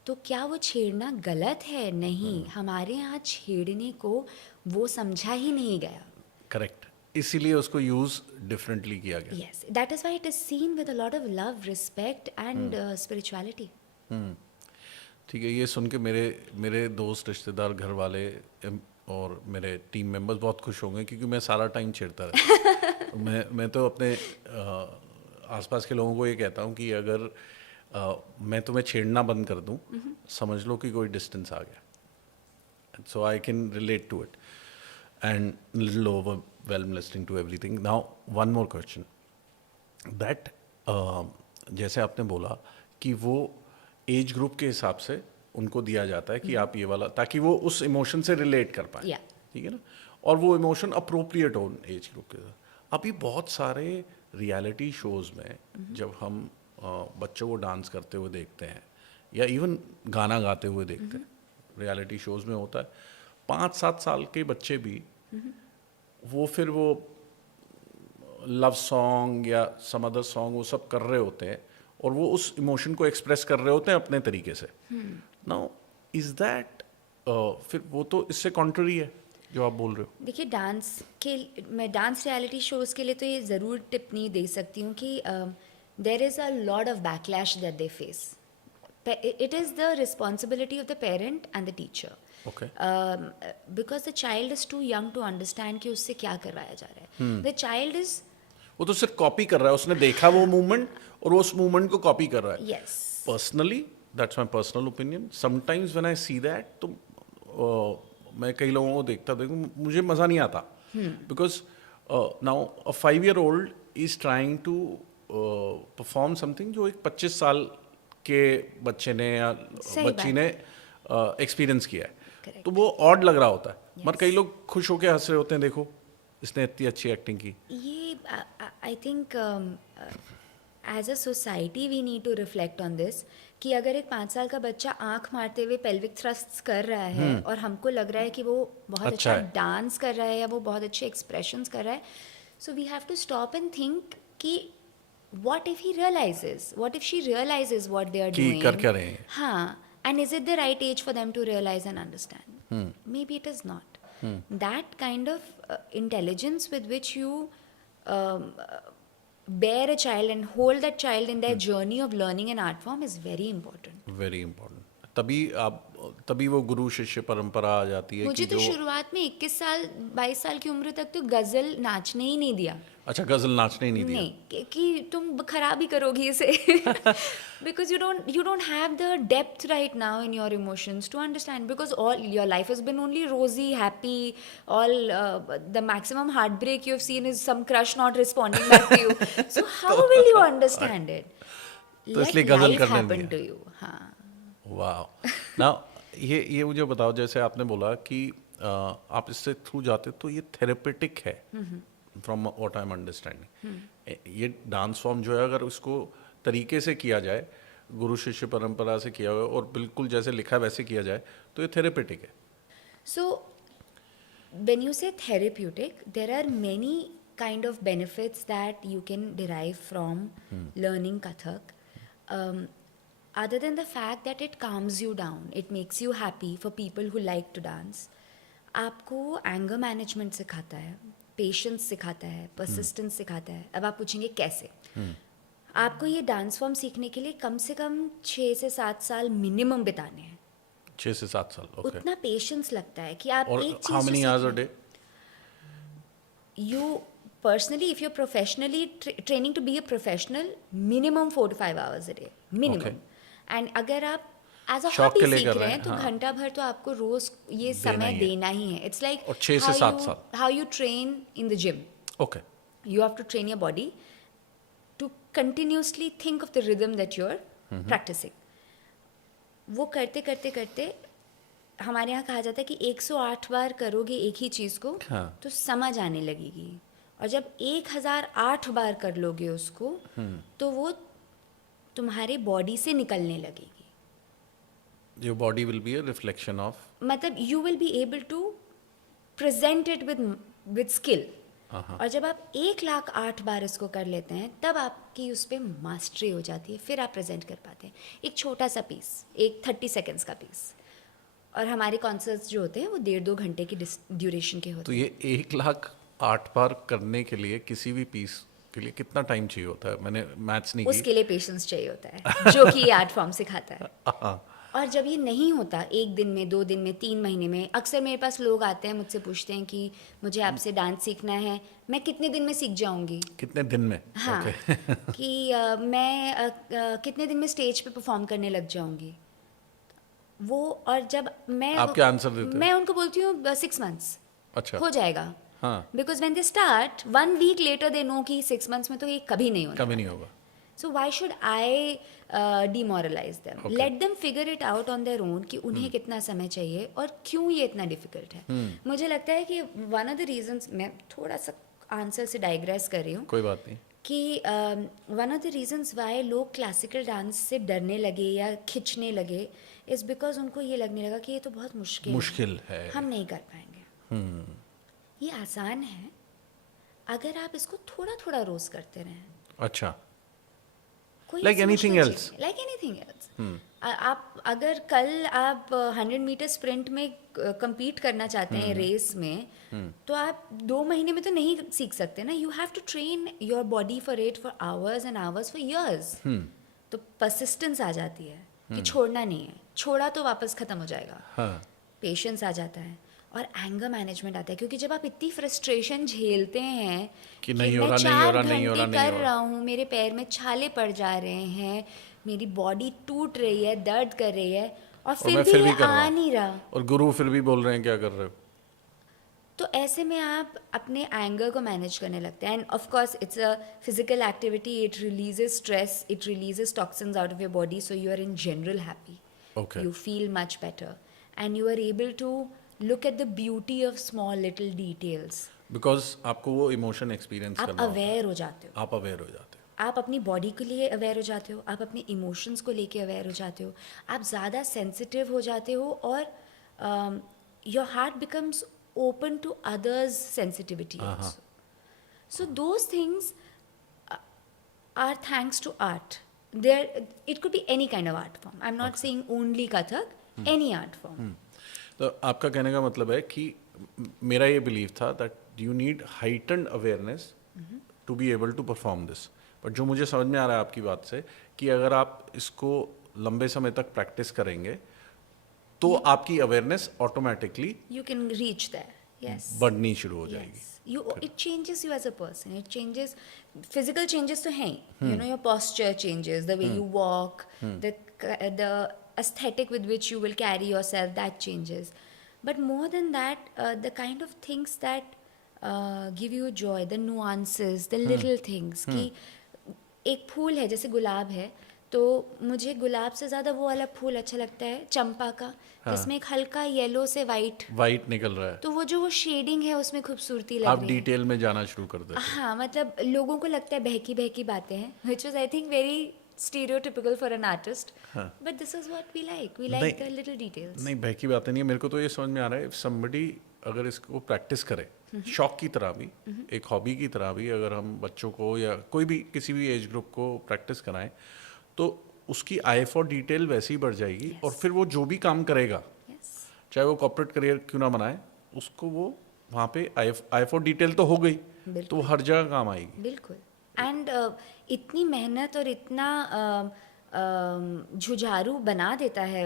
तो क्या वो छेड़ना गलत है? नहीं, हमारे यहाँ छेड़ने को वो समझा ही नहीं गया. करेक्ट. इसीलिए उसको यूज डिफरेंटली किया गया। Yes, that is why it is seen with a lot of love, respect, and spirituality. ठीक है, ये सुन के मेरे दोस्त, रिश्तेदार, घर वाले और मेरे टीम मेंबर्स बहुत खुश होंगे, क्योंकि मैं सारा टाइम छेड़ता रहता मैं तो अपने आसपास के लोगों को ये कहता हूँ कि अगर मैं तुम्हें छेड़ना बंद कर दूँ, समझ लो कि कोई डिस्टेंस आ गया। So I can relate to it and little overwhelmed listening to everything. Now, one more question. That जैसे आपने बोला कि वो एज ग्रुप के हिसाब से उनको दिया जाता है कि आप ये वाला, ताकि वो उस इमोशन से रिलेट कर पाए, Yeah. ठीक है ना, और वो इमोशन अप्रोप्रिएट हो एज ग्रुप के साथ। अभी बहुत सारे रियलिटी शोज में जब हम बच्चों को डांस करते हुए देखते हैं या इवन गाना गाते हुए देखते हैं, रियलिटी शोज में होता है 5-7 साल के बच्चे भी वो फिर वो लव सॉन्ग या सम अदर सॉन्ग वो सब कर रहे होते हैं और वो उस इमोशन को एक्सप्रेस कर रहे होते हैं अपने तरीके से। नाउ इज दैट फिर वो तो इससे कॉन्ट्ररी है जो आप बोल रहे हो। देखिए, मैं डांस रियलिटी शोज़ के लिए तो ये ज़रूर टिप्पणी दे सकती हूँ कि there is a lot of backlash that they face. It is the responsibility of the parent and the teacher. Okay. Because the child is too young to understand कि उससे क्या करवाया जा रहा है. The child is, वो तो सिर्फ कॉपी कर रहा है, उसने देखा वो मूवमेंट और वो उस मूवमेंट को कॉपी कर रहा है। yes, personally that's my personal opinion. Sometimes when I see that, तो मैं कई लोगों को देखता मुझे मज़ा नहीं आता, because now a 5-year-old is trying to perform something जो एक 25 साल के बच्चे ने या बच्ची ने एक्सपीरियंस किया है। Correct. तो वो ऑड लग रहा होता है, मगर कई लोग खुश होकर हंस रहे होते हैं, देखो इसने इतनी अच्छी एक्टिंग की। ये I think as a society we need to reflect on this कि अगर एक 5 साल का बच्चा आंख मारते हुए पेल्विक थ्रस्ट्स कर रहा है और हमको लग रहा है कि वो बहुत अच्छा अच्छा है। डांस कर रहा है या वो बहुत अच्छे एक्सप्रेशंस कर रहा है, so we have to stop and think कि what if he realizes, what if she realizes what they are कि doing, कर क्या रहे हैं। हाँ, and is it the right age for them to realize and understand? Maybe it is not. That kind of intelligence with which you bear a child and hold that child in their journey of learning an art form is very important. Very important. तभी वो गुरु शिष्य परंपरा आ जाती है। मुझे कि तो जो शुरुआत में 21 साल 22 साल की उम्र तक तो गजल नाचने ही नहीं दिया। अच्छा, गजल नाचने ही नहीं दिया। नहीं कि तुम खराब ही करोगी इसे, because you don't have the depth right now in your emotions to understand, because all your life has been only rosy, happy, all the maximum heartbreak you've seen is some crush not responding back to you, so how will you understand it? तो इसलिए Let गजल life करने happen दिया। to you. हाँ, वाह। नाउ ये मुझे बताओ, जैसे आपने बोला कि आप इससे थ्रू जाते तो ये थेरेपेटिक है, from what I am understanding. ये डांस फॉर्म जो है, अगर उसको तरीके से किया जाए, गुरु शिष्य परंपरा से किया हुआ और बिल्कुल जैसे लिखा है वैसे किया जाए, तो ये थेरेपेटिक है। so when you say therapeutic, there are many kind of benefits that you can derive from learning Kathak. Other than the fact that it calms you down, it makes you happy for people who like to dance. आपको एंगर मैनेजमेंट सिखाता है, पेशेंस सिखाता है, परसिस्टेंस सिखाता है। अब आप पूछेंगे कैसे? आपको ये डांस फॉर्म सीखने के लिए कम से कम 6 से 7 साल मिनिमम बिताने हैं। 6 से 7 साल। ओके। उतना पेशेंस लगता है कि आप और एक चीज how many hours a day? You personally, if you're professionally training to be a professional, minimum 4 to 5 hours a day, minimum. Okay. And अगर आप एज अ शौक हॉबी के लिए सीख कर रहे रहे हैं हैं, तो हाँ। घंटा भर तो आपको रोज ये देना समय ही है। देना ही है। इट्स लाइक और 6 से 7 साल। How you train in the gym, okay. you have to train your body to continuously think of the rhythm that you're practicing. वो करते करते करते हमारे यहाँ कहा जाता है कि 108 बार करोगे एक ही चीज़ को, हाँ। तो समझ आने लगेगी, और जब 1008 बार कर लोगे उसको तो वो तुम्हारे बॉडी से निकलने लगेगी। Your body will be a reflection of, मतलब you will be able to present it with skill. और जब आप 108 बार इसको कर लेते हैं तब आपकी उस पर मास्टरी हो जाती है, फिर आप प्रेजेंट कर पाते हैं एक छोटा सा पीस, एक 30 सेकेंड्स का पीस। और हमारे कॉन्सर्ट्स जो होते हैं वो 1.5-2 घंटे की ड्यूरेशन के होते तो हैं। ये 1 लाख 8 बार करने के लिए किसी भी पीस के लिए कितना टाइम चाहिए होता है? मैंने मैथ्स नहीं की। उसके लिए पेशेंस चाहिए होता है जो कि ये आर्ट फॉर्म सिखाता है। हाँ, और जब ये नहीं होता 1 दिन में, 2 दिन में, 3 महीने में, अक्सर मेरे पास लोग आते हैं मुझसे पूछते हैं कि मुझे आपसे डांस सीखना है, मैं कितने दिन में सीख जाऊंगी? कितने दिन में? हाँ कि मैं कितने दिन में स्टेज पे परफॉर्म करने लग जाऊंगी? वो और जब मैं आप क्या आंसर देते हो? मैं उनको बोलती हूँ 6 मंथ्स अच्छा, हो जाएगा। हाँ, because when they start 1 week later they know कि 6 मंथ्स में तो ये कभी नहीं होना। कभी नहीं होगा। So why should I demoralize them? Okay. Let them figure it out on their own कि उन्हें कितना समय चाहिए और क्यों ये इतना डिफिकल्ट है। मुझे लगता है कि one of the reasons, मैं थोड़ा सा आंसर से डाइग्रेस कर रही हूँ, कोई बात नहीं। कि one of the reasons why लोग क्लासिकल डांस से डरने लगे या खिंचने लगे is because उनको ये लगने लगा कि ये तो बहुत मुश्किल है। हम नहीं कर पाएंगे। ये आसान है अगर आप इसको थोड़ा थोड़ा रोज करते रहें। अच्छा, कोई Like ऐसी anything मुश्किल else. चीज़ नहीं, like anything else. आप अगर कल आप 100 मीटर स्प्रिंट में compete करना चाहते हैं रेस में, तो आप 2 महीने में तो नहीं सीख सकते ना। You have to train your body for it for hours and hours for years. तो परसिस्टेंस आ जाती है कि छोड़ना नहीं है, छोड़ा तो वापस खत्म हो जाएगा। हाँ, पेशेंस आ जाता है और एंगर मैनेजमेंट आता है, क्योंकि जब आप इतनी फ्रस्ट्रेशन झेलते हैं कि नहीं हो मैं रहा, नहीं हो 4 रहा, नहीं हो रहा, घंटे नहीं कर हो रहा हूँ, मेरे पैर में छाले पड़ जा रहे हैं, मेरी बॉडी टूट रही है, दर्द कर रही है, और और मैं फिर फिर भी भी ये कर रहा आ हूँ। नहीं रहा। और गुरु फिर भी बोल रहे हैं क्या कर रहे हो? तो ऐसे में आप अपने एंगर को मैनेज करने लगते हैं। And of course it's a physical activity, it releases stress, it releases toxins out of your body, so you are in general happy, Okay. you feel much better and you are able to look at the beauty of small little details. Because आपको वो इमोशन एक्सपीरियंस आप करना होता है। अवेयर हो जाते हो, आप अवेयर हो जाते हो। आप अपनी बॉडी के लिए अवेयर हो जाते हो, आप अपने इमोशंस को लेके अवेयर हो जाते हो, आप ज़्यादा सेंसिटिव हो जाते हो, और your heart becomes open to others sensitivity also. So those things are thanks to art. It could be any kind of art form. I'm not saying only Kathak, any art form. तो आपका कहने का मतलब है कि मेरा ये बिलीव था that you need heightened awareness to be able to perform this, but जो मुझे समझ में आ रहा है आपकी बात से कि अगर आप इसको लंबे समय तक प्रैक्टिस करेंगे तो आपकी awareness automatically You can reach there. Yes. बढ़नी शुरू हो जाएगी। Yes. It changes you as a person. It changes, physical changes तो हैं. You know, your posture changes, the way you walk, the aesthetic with which you will carry yourself, that changes. But more than that, the kind of things that give you joy, the nuances, the little things. कि एक फूल है जैसे गुलाब है, तो मुझे गुलाब से ज़्यादा वो वाला फूल अच्छा लगता है चंपा का, जिसमें एक हल्का येलो से वाइट निकल रहा है, तो वो जो वो शेडिंग है उसमें खूबसूरती लग आप रही है। डिटेल में जाना शुरू कर देते हैं। हाँ, मतलब लोगों को लगता है बहकी बहकी बातें हैं, which was I think very stereotypical for an artist, but this is what we like. We like the little details. नहीं, बहकी बातें नहीं है। मेरे को तो ये समझ में आ रहा है, if somebody अगर इसको प्रैक्टिस करे शौक की तरह भी, एक हॉबी की तरह भी, अगर हम बच्चों को या कोई भी किसी भी एज ग्रुप को प्रैक्टिस कराएं तो उसकी आई फॉर डिटेल वैसे ही बढ़ जाएगी। और फिर वो जो भी काम करेगा, Yes. चाहे वो कॉर्पोरेट करियर क्यों ना बनाए, उसको वो वहाँ पे आई फॉर डिटेल तो हो गई, तो वो हर जगह काम आएगी। बिल्कुल। एंड इतनी मेहनत और इतना जुझारू बना देता है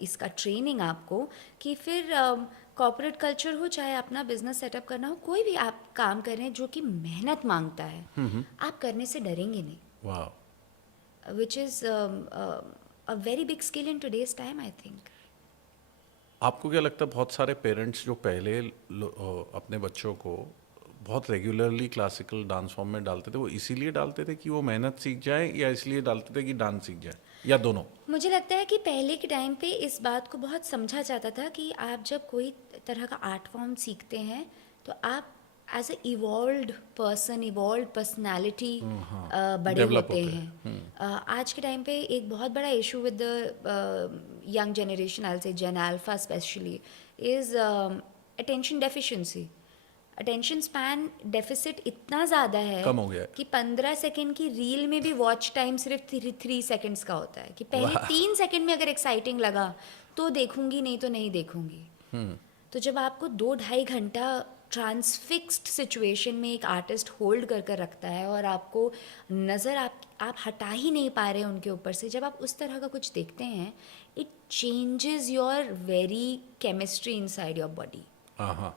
इसका ट्रेनिंग आपको, कि फिर कॉर्पोरेट कल्चर हो चाहे अपना बिजनेस सेटअप करना हो, कोई भी आप काम कर रहे हैं जो कि मेहनत मांगता है, आप करने से डरेंगे नहीं, वाह। which is a very big skill in today's time, I think. आपको क्या लगता है, बहुत सारे पेरेंट्स जो पहले अपने बच्चों को बहुत रेगुलरली क्लासिकल डांस फॉर्म में डालते थे, वो इसीलिए डालते थे कि वो मेहनत सीख जाए, या इसलिए डालते थे कि डांस सीख जाए, या दोनों? मुझे लगता है कि पहले के टाइम पे इस बात को बहुत समझा जाता था कि आप जब कोई तरह का आर्ट फॉर्म सीखते हैं तो आप as a evolved person, evolved personality बड़े Develop होते होते हैं। आज के टाइम पे एक बहुत बड़ा issue with the young generation, I will say Gen Alpha specially, is attention deficiency. Attention span deficit इतना ज़्यादा है कम हो गया है कि 15 सेकंड की रील में भी वॉच टाइम सिर्फ 3 सेकंड्स का होता है, कि पहले 3 सेकंड में अगर एक्साइटिंग लगा तो देखूंगी, नहीं तो नहीं देखूंगी। तो जब आपको 2-2.5 घंटा ट्रांसफिक्स्ड सिचुएशन में एक आर्टिस्ट होल्ड कर कर रखता है और आपको नज़र आप हटा ही नहीं पा रहे उनके ऊपर से, जब आप उस तरह का कुछ देखते हैं, it changes your very chemistry inside your body. हाँ.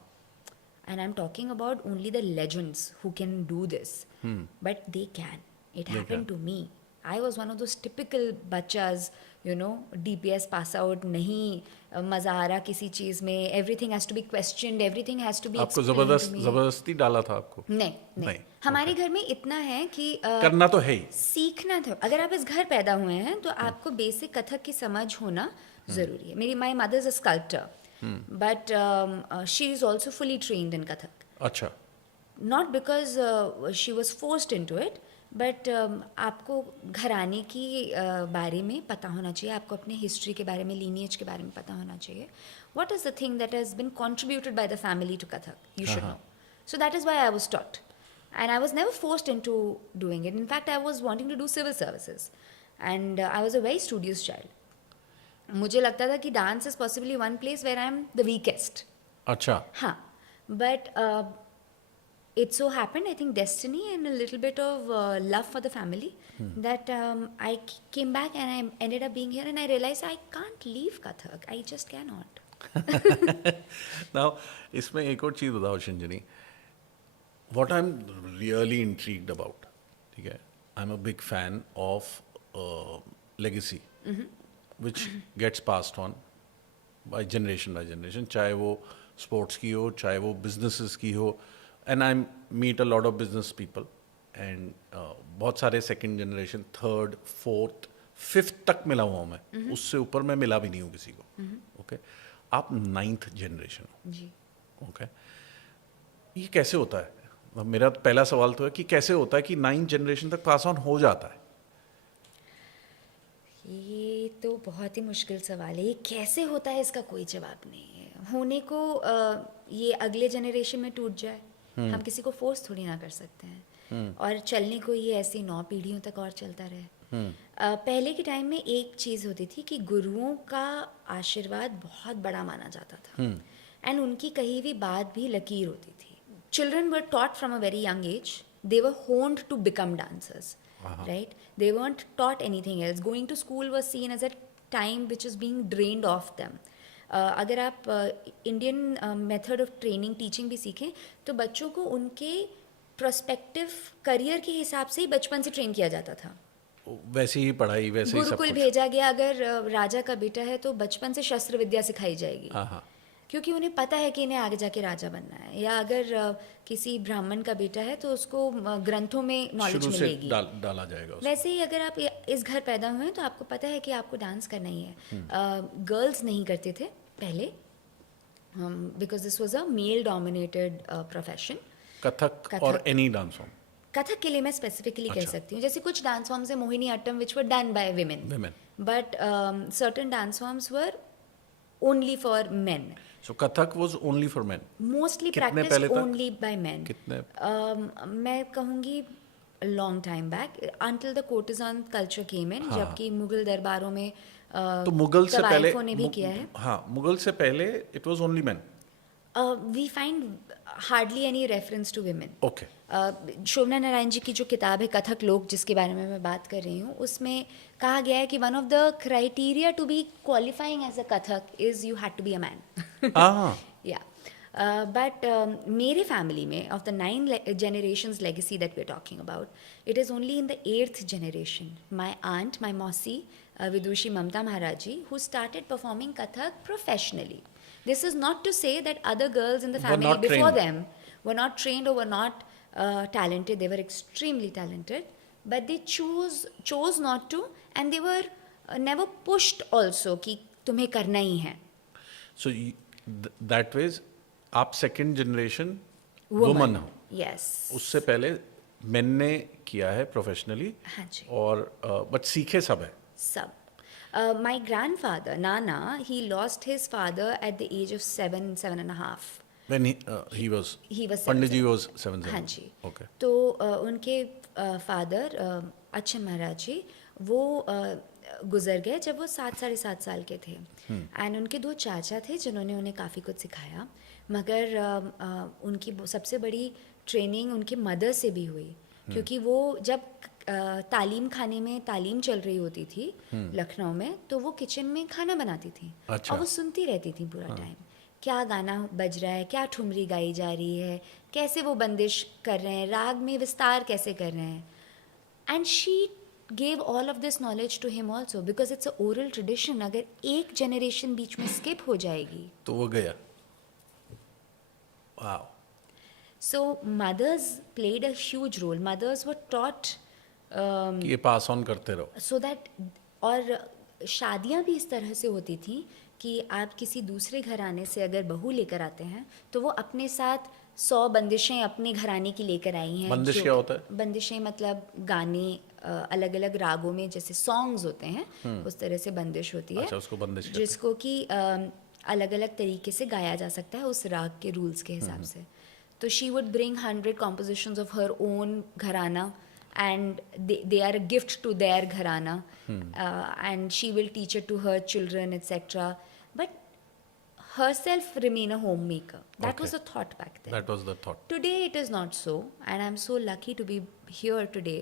And I'm talking about only the legends who can do this. But they can. It happened to me. I was one of those typical bachas, you know, DPS pass out, नहीं मज़ा आ रहा किसी चीज़ में, everything has to be questioned, everything has to be आपको explained to me. जबरदस्ती डाला था आपको? नहीं. हमारे घर में इतना है कि करना तो है ही. सीखना था. अगर आप इस घर पैदा हुए हैं तो आपको बेसिक कथक की समझ होना ज़रूरी है. मेरी my mother is a sculptor. But she is also fully trained in Kathak. अच्छा. Not because she was forced into it, but आपको घराने की बारे में पता होना चाहिए, आपको अपने हिस्ट्री के बारे में, lineage के बारे में पता होना चाहिए. What is the thing that has been contributed by the family to Kathak? You should know. So that is why I was taught. And I was never forced into doing it. In fact, I was wanting to do civil services. And I was a very studious child. मुझे लगता था कि dance is possibly one place where I am the weakest. अच्छा. हाँ, but it so happened, I think destiny and a little bit of love for the family, that I came back and I ended up being here, and I realized I can't leave Kathak. I just cannot. Now, इसमें एक और चीज़ बताओ Shinjini. What I'm really intrigued about, ठीक है, I'm a big fan of legacy. Which gets passed on by generation, चाहे वो स्पोर्ट्स की हो, चाहे वो बिजनेसेस की हो. And I meet a lot of business people and बहुत सारे second generation, third, fourth, fifth तक मिला हुआ हूँ मैं. उससे ऊपर मैं मिला भी नहीं हूँ किसी को. ओके. आप 9th जनरेशन हो. जी. ओके. ये कैसे होता है? मेरा पहला सवाल तो है कि कैसे होता है कि 9th जनरेशन तक पास ऑन हो जाता है? ये तो बहुत ही मुश्किल सवाल है. ये कैसे होता है इसका कोई जवाब नहीं है. होने को ये अगले जनरेशन में टूट जाए, हम किसी को फोर्स थोड़ी ना कर सकते हैं. और चलने को ये ऐसी 9 पीढ़ियों तक और चलता रहे. पहले के टाइम में एक चीज़ होती थी कि गुरुओं का आशीर्वाद बहुत बड़ा माना जाता था, एंड उनकी कही हुई बात भी लकीर होती थी. Children were taught from a very young age, they were honed to become dancers. Right? They weren't taught anything else. Going to school was seen as a time which is being drained off them. अगर आप Indian method of training teaching भी सीखें तो बच्चों को उनके प्रोस्पेक्टिव करियर के हिसाब से ही बचपन से ट्रेन किया जाता था. वैसे ही पढ़ाई, वैसे ही सब गुरुकुल कुछ. भेजा गया. अगर राजा का बेटा है तो बचपन से शस्त्र विद्या सिखाई जाएगी, क्योंकि उन्हें पता है कि इन्हें आगे जाके राजा बनना है. या अगर किसी ब्राह्मण का बेटा है तो उसको ग्रंथों में नॉलेज मिलेगी, डाला जाएगा उसको. वैसे ही अगर आप इस घर पैदा हुए हैं तो आपको पता है कि आपको डांस करना ही है. गर्ल्स नहीं करते थे पहले, because this was a male dominated profession. Kathak और एनी डांस फॉर्म. कथक के लिए मैं स्पेसिफिकली कह सकती हूँ, जैसे कुछ डांस फॉर्म्स है Mohiniattam which were done by women, but certain dance forms were only for men. So Kathak was only for men. Mostly practiced only by men. मैं कहूँगी long time back until the courtesan culture came in. जबकि मुगल दरबारों में तो मुगल से पहले ने भी किया है. हाँ, मुगल से पहले it was only men. We find hardly any reference to women. Okay. शोभना नारायण जी की जो किताब है कथक लोक, जिसके बारे में मैं बात कर रही हूँ, उसमें कहा गया है कि one of the criteria to be qualifying as a Kathak is you had to be a man. या बट मेरे फैमिली में of the 9 generations legacy that we're talking about, it is only in the 8th generation. My aunt, my mausi, Vidushi Mamta Maharaj ji, who started performing Kathak professionally. This is not to say that other girls in the family before them were not trained or were not talented. They were extremely talented, but they chose not to, and they were never pushed also कि तुम्हें करना ही है. So that ways आप second generation woman हो. Yes. उससे पहले men ने किया है professionally. हाँ जी. और but सीखे सब है. सब. My grandfather, Nana, he lost his father at the age of 7.5. When he was Pandit ji was 7. हाँ जी. Okay. तो उनके फादर अच्छन महाराज जी वो गुजर गए जब वो 7 साढ़े 7 साल के थे. एंड उनके 2 चाचा थे जिन्होंने उन्हें काफ़ी कुछ सिखाया. मगर उनकी सबसे बड़ी ट्रेनिंग उनके मदर से भी हुई, क्योंकि वो जब तालीम खाने में तालीम चल रही होती थी लखनऊ में, तो वो किचन में खाना बनाती थी। अच्छा। और वो सुनती रहती थी पूरा टाइम, क्या गाना बज रहा है, क्या ठुमरी गाई जा रही है, कैसे वो बंदिश कर रहे हैं, राग में विस्तार कैसे कर रहे हैं। And she gave all of this knowledge to him also, because it's a oral tradition. अगर एक जनरेशन बीच में स्किप हो जाएगी, तो वो गया। Wow. so mothers played a huge role. Mothers were taught कि ये पास ऑन करते रहो। so that, और शादियां भी इस तरह से होती थी कि आप किसी दूसरे घराने से अगर बहू लेकर आते हैं तो वो अपने साथ 100 बंदिशें अपने घराने की लेकर आई हैं। बंदिश क्या होता है? बंदिशें मतलब गाने अलग अलग रागों में जैसे सॉन्ग्स होते हैं, उस तरह से बंदिश होती है। अच्छा, उसको बंदिश कहते हैं। जिसको कि अलग अलग तरीके से गाया जा सकता है उस राग के रूल्स के हिसाब से। तो she would bring 100 compositions of her own घराना, and they are a gift to their घराना, and she will teach it to her children, etc. But herself remain a homemaker. That was Okay. the thought back then. That was the thought. Today it is not so, and I'm so lucky to be here today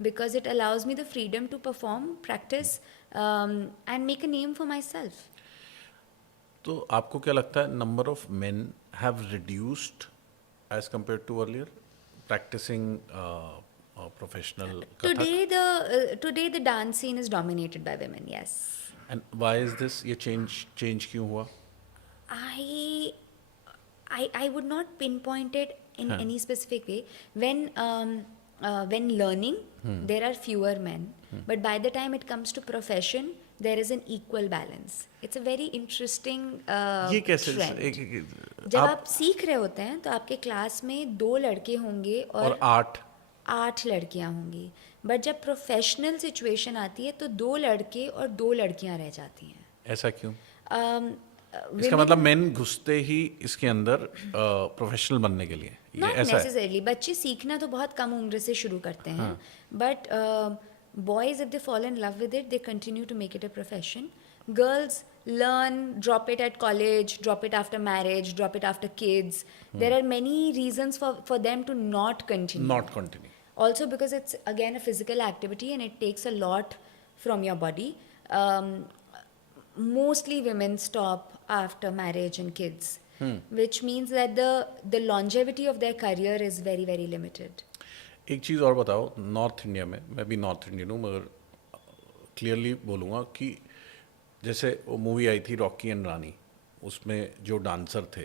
because it allows me the freedom to perform, practice, and make a name for myself. तो आपको क्या लगता है, number of men have reduced as compare to earlier practising professional Kathak? Today the dance scene is dominated by women. Yes. And why is this? ये चेंज क्यों हुआ? I would not pinpoint it in any specific way. When learning, there are fewer men, but by the time it comes to profession, there is an equal balance. It's a very interesting ये कैसे trend. जब आप सीख रहे होते हैं तो आपके क्लास में 2 लड़के होंगे और 8 लड़कियां होंगी, बट जब प्रोफेशनल सिचुएशन आती है तो 2 लड़के और 2 लड़कियां रह जाती हैं। ऐसा क्यों? इसका मतलब मेन घुसते ही इसके अंदर प्रोफेशनल बनने के लिए, ये नॉट ऐसा है? नेसेसरली। बच्चे सीखना तो बहुत कम उम्र से शुरू करते हैं, but boys if they fall in love with it, they continue to make it a profession. Girls learn, drop it at college, drop it after marriage, drop it after kids. There are many reasons for them to not continue. Not continue. Also because it's again a physical activity and it takes a lot from your body. Mostly women stop after marriage and kids, which means that the longevity of their career is very very limited. एक चीज़ और बताओ, नॉर्थ इंडिया में, मैं भी नॉर्थ इंडियन हूँ मगर क्लियरली बोलूँगा कि जैसे वो मूवी आई थी रॉकी एंड रानी, उसमें जो डांसर थे,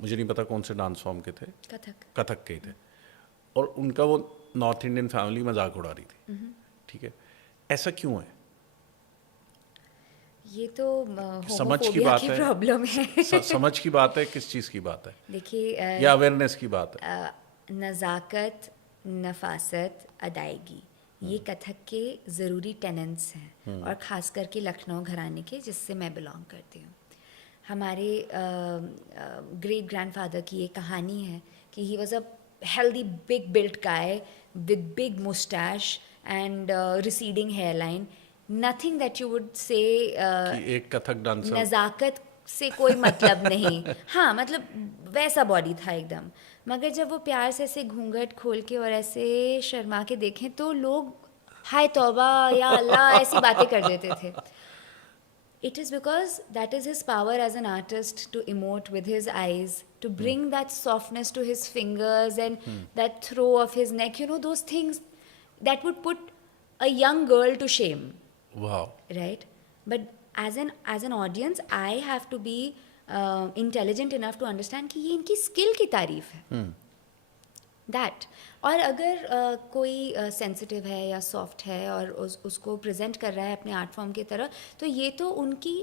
मुझे नहीं पता कौन से डांस फॉर्म के थे, कथक के ही थे, और उनका वो नॉर्थ इंडियन फैमिली मजाक उड़ा रही थी। ठीक है, ऐसा क्यों है? ये तो समझ की होमोफोबिया बात की है। प्रॉब्लम है। समझ की बात है, किस चीज़ की बात है, देखिए, या अवेयरनेस की बात है? नज़ाकत, नफासत, अदायगी, ये कथक के ज़रूरी टेनेंट्स हैं, और ख़ास करके लखनऊ घराने के जिससे मैं बिलोंग करती हूँ। हमारे ग्रेट ग्रैंडफादर की ये कहानी है कि he was a healthy big built guy with big moustache and receding hair line. Nothing that you would say कि एक कथक डांसर नज़ाकत से कोई मतलब नहीं. हाँ, मतलब वैसा बॉडी था एकदम. मगर जब वो प्यार से ऐसे घूंघट खोल के और ऐसे शर्मा के देखें तो लोग हाय तौबा या अल्लाह ऐसी बातें कर देते थे. It is because that is his power as an artist to emote with his eyes, to bring that softness to his fingers and that throw of his neck, you know, those things that would put a young girl to shame. वाह. Right? But as an audience, I have to be intelligent enough to understand कि ये इनकी skill की तारीफ है. That. और अगर कोई सेंसिटिव है या सॉफ्ट है और उसको प्रेजेंट कर रहा है अपने आर्ट फॉर्म की तरह, तो ये तो उनकी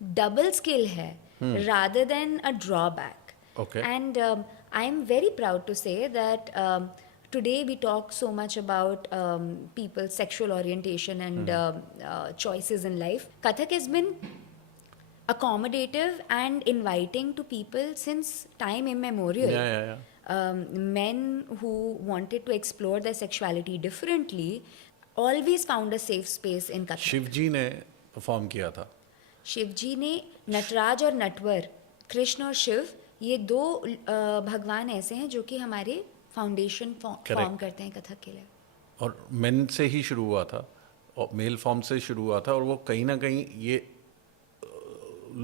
डबल स्किल है rather than a drawback. Okay. And I am very proud to say that today we talk so much about people's sexual orientation and choices in life. Kathak has been accommodative and inviting to people since time immemorial. Yeah. Men who wanted to explore their sexuality differently always found a safe space in Kathak. Shivji ने परफॉर्म किया था. शिवजी ने, नटराज और नटवर, कृष्ण और शिव ये दो भगवान ऐसे हैं जो कि हमारे फाउंडेशन फॉर्म करते हैं कथक के लिए। और मेन से ही शुरू हुआ था और मेल फॉर्म से शुरू हुआ था और वो कहीं ना कहीं ये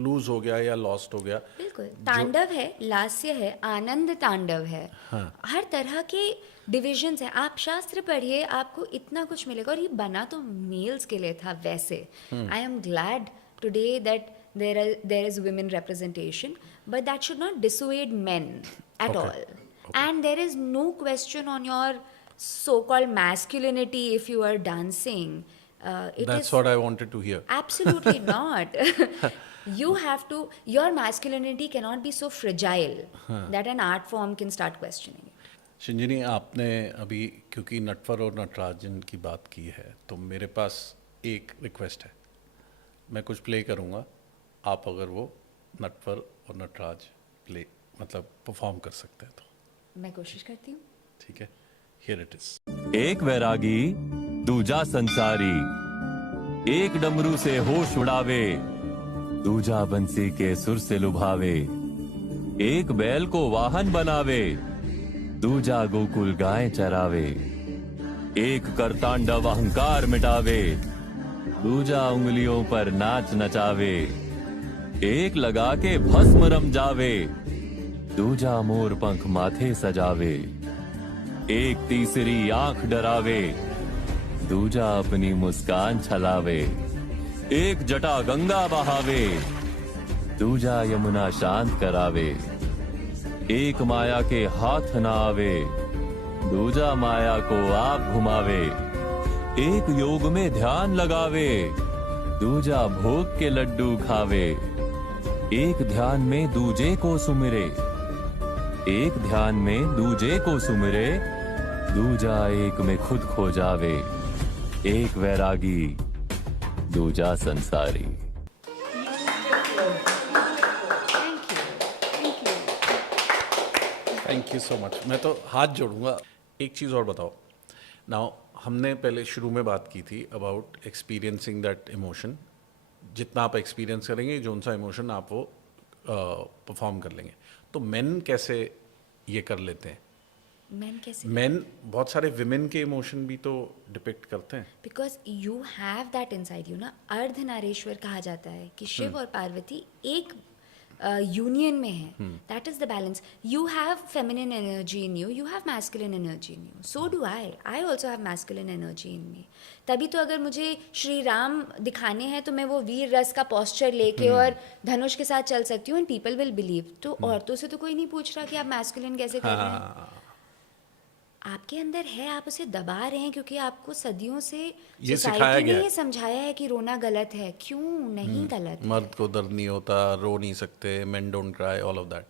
लूज हो गया या लॉस्ट हो गया। बिल्कुल, तांडव है, लास्य है, आनंद तांडव है, हर तरह के डिविजन्स हैं। आप शास्त्र पढ़िए, आपको इतना कुछ मिलेगा। और ये बना तो मेल्स के लिए था वैसे। I am glad today that there is women representation, but that should not dissuade men at all. And there is no question on your so-called masculinity if you are dancing. That's what I wanted to hear. Absolutely not. You have to, your masculinity cannot be so fragile that an art form can start questioning it. Shinjini, आपने अभी क्योंकि नटवर और नटराजन की बात की है तो मेरे पास एक रिक्वेस्ट है। मैं कुछ प्ले करूँगा, आप अगर वो नटवर और नटराज प्ले मतलब परफॉर्म कर सकते हैं तो। मैं कोशिश करती हूँ। ठीक है, हियर इट इज। एक वैरागी दूजा संसारी, एक डमरू से होश उड़ावे, दूजा बंसी के सुर से लुभावे, एक बैल को वाहन बनावे, दूजा गोकुल गाय चरावे, एक करतांडव अहंकार मिटावे, दूजा उंगलियों पर नाच नचावे, एक लगा के भस्म रम जावे, दूजा मोर पंख माथे सजावे, एक तीसरी आंख डरावे, दूजा अपनी मुस्कान छलावे, एक जटा गंगा बहावे, दूजा यमुना शांत करावे, एक माया के हाथ न आवे, दूजा माया को आप घुमावे, एक योग में ध्यान लगावे, दूजा भोग के लड्डू खावे, एक ध्यान में दूजे को सुमिरे, एक ध्यान में दूजे को सुमिरे, दूजा एक में खुद खो जावे, एक वैरागी दूजा संसारी। Thank you so much. मैं तो हाथ जोड़ूंगा। एक चीज़ और बताओ नाउ, हमने पहले शुरू में बात की थी अबाउट एक्सपीरियंसिंग दैट इमोशन। जितना आप एक्सपीरियंस करेंगे, जो सा इमोशन आप वो परफॉर्म कर लेंगे। तो मेन कैसे ये कर लेते हैं? मैन कैसे? मेन बहुत सारे विमेन के इमोशन भी तो डिपिक्ट करते हैं। Because you have that inside you ना। अर्धनारीश्वर कहा जाता है कि शिव और पार्वती एक यूनियन में है। That is the balance. You have feminine energy in you, you have masculine energy in you, so do I also have masculine energy in me. तभी तो अगर मुझे श्री राम दिखाने हैं तो मैं वो वीर रस का पोस्चर लेके और धनुष के साथ चल सकती हूँ एंड पीपल विल बिलीव। तो औरतों से तो कोई नहीं पूछ रहा कि आप मैस्कुलिन कैसे कर रहे हैं। आपके अंदर है, आप उसे दबा रहे हैं क्योंकि आपको सदियों से ये सिखाया गया ने ये समझाया है कि रोना गलत है। क्यों नहीं गलत? मर्द को दर्द नहीं होता, रो नहीं सकते, men don't cry, all of that.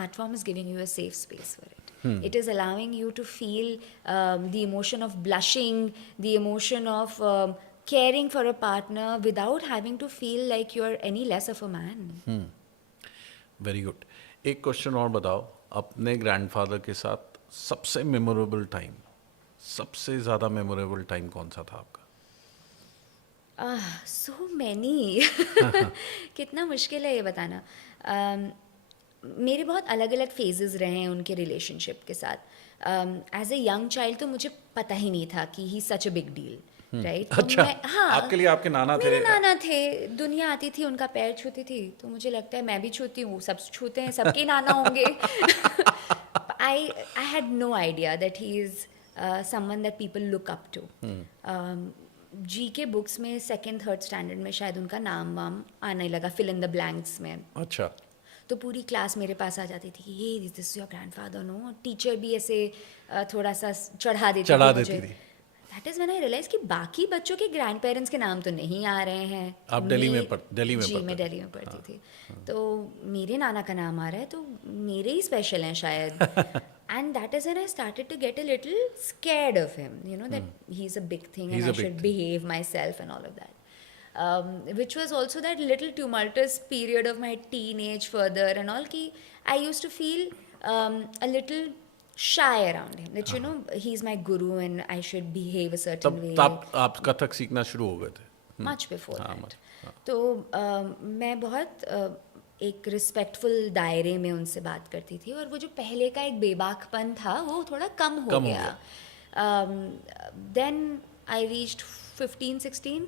Art form is giving you a safe space for it. It is allowing you to feel the emotion of blushing, the emotion of caring for a partner without having to feel like you're any less of a man. Very good. एक क्वेश्चन और बताओ, अपने ग्रैंडफादर के साथ सबसे मेमोरेबल टाइम, सबसे ज़्यादा मेमोरेबल टाइम कौन सा था आपका? So many. कितना मुश्किल है ये बताना। मेरे बहुत अलग अलग फेजेस रहे हैं उनके रिलेशनशिप के साथ। एज ए यंग चाइल्ड तो मुझे पता ही नहीं था कि ही सच अ बिग डील, राइट? अच्छा, हाँ, आपके लिए आपके नाना थे? मेरे नाना थे। दुनिया आती थी, उनका पैर छूती थी, तो मुझे लगता है मैं भी छूती हूँ, सब छूते हैं, सबके नाना होंगे। I had no idea that he is someone that people look up to. जी के बुक्स में सेकेंड थर्ड स्टैंडर्ड में शायद उनका नाम वाम आने लगा, फिल इन द ब्लैंक्स में। अच्छा। तो पूरी क्लास मेरे पास आ जाती थी कि ये this your grandfather, no? Teacher भी ऐसे थोड़ा सा चढ़ा देती थी। That is when I realise कि बाकी बच्चों के ग्रैंड पेरेंट्स के नाम तो नहीं आ रहे हैं। आप दिल्ली में जी, मैं दिल्ली में पढ़ती थी। तो मेरे नाना का नाम आ रहा है तो मेरे ही स्पेशल हैं शायद। And that is when I started to get a little scared of him, you know, that he's a big thing and I should behave myself and all of that. Which was also that little tumultuous period of my teenage further and all, ki I used to feel a little shy around him, that you know, he's my guru and I should behave a certain way. तब आप कथक सीखना शुरू हो गए थे? Much before that. तो मैं बहुत एक रिस्पेक्टफुल दायरे में उनसे बात करती थी, और वो जो पहले का एक बेबाकपन था वो थोड़ा कम हो गया. Then I reached 15, 16,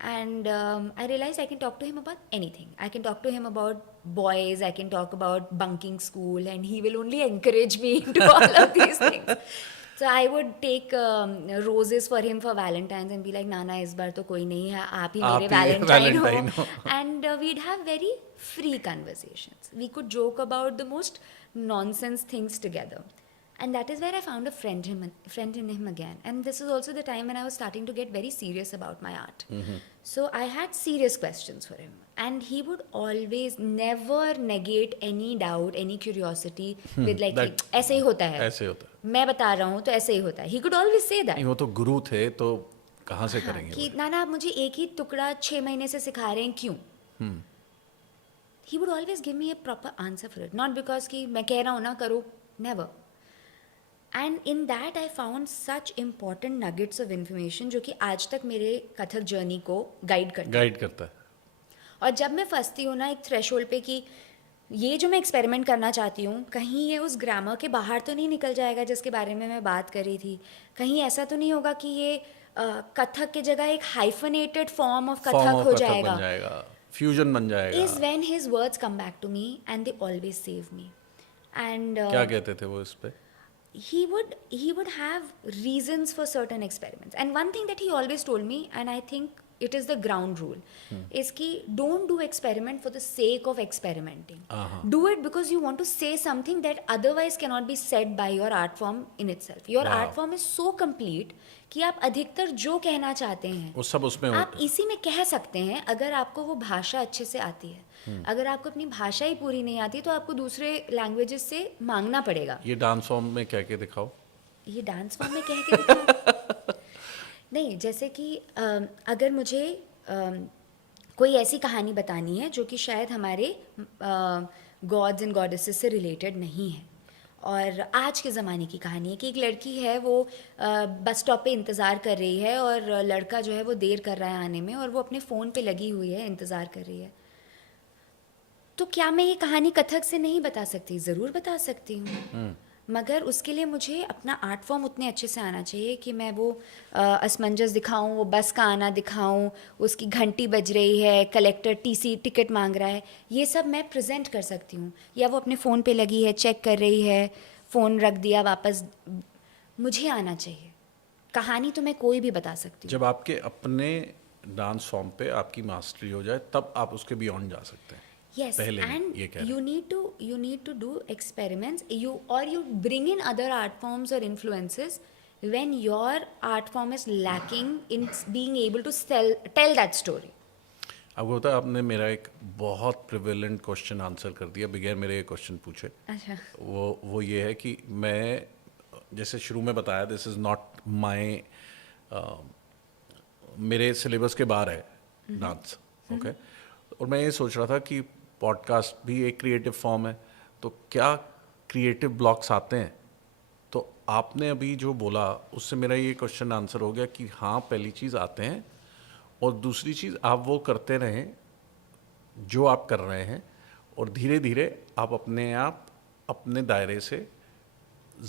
and I realized I can talk to him about anything. I can talk to him about boys, I can talk about bunking school, and he will only encourage me to all of these things. So I would take roses for him for Valentine's and be like, Nana, इस बार तो कोई नहीं है, आप ही मेरे Valentine हो. And we'd have very free conversations. We could joke about the most nonsense things together. And that is where I found a friend in him again. And this is also the time when I was starting to get very serious about my art. So I had serious questions for him. And he would always never negate any doubt, any curiosity with like, ऐसे ही होता है. ऐसे होता है. मैं बता रहा हूँ तो ऐसे ही होता है. He could always say that. वो तो गुरु थे, तो कहाँ से करेंगे? कि नाना आप मुझे एक ही टुकड़ा 6 महीने से सिखा रहे हैं, क्यों? He would always give me a proper answer for it. Not because कि मैं कह रहा हूँ ना करो, never. And in that I found such important nuggets of information जो कि आज तक मेरे कथक जर्नी को गाइड करता है. और जब मैं फंसती हूँ ना एक थ्रेशोल्ड पे कि ये जो मैं एक्सपेरिमेंट करना चाहती हूँ, कहीं ये उस ग्रामर के बाहर तो नहीं निकल जाएगा जिसके बारे में मैं बात कर रही थी, कहीं ऐसा तो नहीं होगा कि ये कथक की जगह एक हाइफनेटेड फॉर्म ऑफ कथक हो जाएगा, फ्यूजन बन जाएगा. Is when his words come back to me and they always save me. And क्या कहते थे वो इस पे? he would have reasons for certain experiments, and one thing that he always told me, and I think it is the ground rule, is ki don't do experiment for the sake of experimenting. Do it because you want to say something that otherwise cannot be said by your art form in itself. Your art form is so complete कि आप अधिकतर जो कहना चाहते हैं वो सब उसमें आप इसी में कह सकते हैं, अगर आपको वो भाषा अच्छे से आती है. अगर आपको अपनी भाषा ही पूरी नहीं आती तो आपको दूसरे लैंग्वेजेस से मांगना पड़ेगा. ये डांस फॉर्म में कह के दिखाओ. ये डांस फॉर्म में कह के दिखाओ. नहीं, जैसे कि अगर मुझे कोई ऐसी कहानी बतानी है जो कि शायद हमारे गॉड्स एंड गॉडेसेस से रिलेटेड नहीं है, और आज के ज़माने की कहानी है कि एक लड़की है वो बस स्टॉप पे इंतज़ार कर रही है और लड़का जो है वो देर कर रहा है आने में, और वो अपने फ़ोन पे लगी हुई है, इंतज़ार कर रही है. तो क्या मैं ये कहानी कथक से नहीं बता सकती? ज़रूर बता सकती हूँ, मगर उसके लिए मुझे अपना आर्ट फॉर्म उतने अच्छे से आना चाहिए कि मैं वो असमंजस दिखाऊं, वो बस का आना दिखाऊं, उसकी घंटी बज रही है, कलेक्टर टीसी टिकट मांग रहा है, ये सब मैं प्रेजेंट कर सकती हूँ. या वो अपने फ़ोन पे लगी है, चेक कर रही है, फ़ोन रख दिया वापस. मुझे आना चाहिए. कहानी तो मैं कोई भी बता सकती हूँ. जब आपके अपने डांस फॉर्म पे आपकी मास्टरी हो जाए तब आप उसके बियॉन्ड जा सकते हैं. Yes, and you need to do experiments. You bring in other art forms or influences when your art form is lacking in being able to tell that story. आपको पता है आपने मेरा एक बहुत प्रिवेलेंट क्वेश्चन आंसर कर दिया बगैर मेरे ये क्वेश्चन पूछे. अच्छा. वो ये है कि मैं जैसे शुरू में बताया दिस इज़ नॉट माय मेरे सिलेबस के बाहर है डांस. ओके. और मैं ये सोच रहा था कि पॉडकास्ट भी एक क्रिएटिव फॉर्म है, तो क्या क्रिएटिव ब्लॉक्स आते हैं? तो आपने अभी जो बोला उससे मेरा ये क्वेश्चन आंसर हो गया कि हाँ, पहली चीज़ आते हैं, और दूसरी चीज़ आप वो करते रहें जो आप कर रहे हैं, और धीरे धीरे आप अपने दायरे से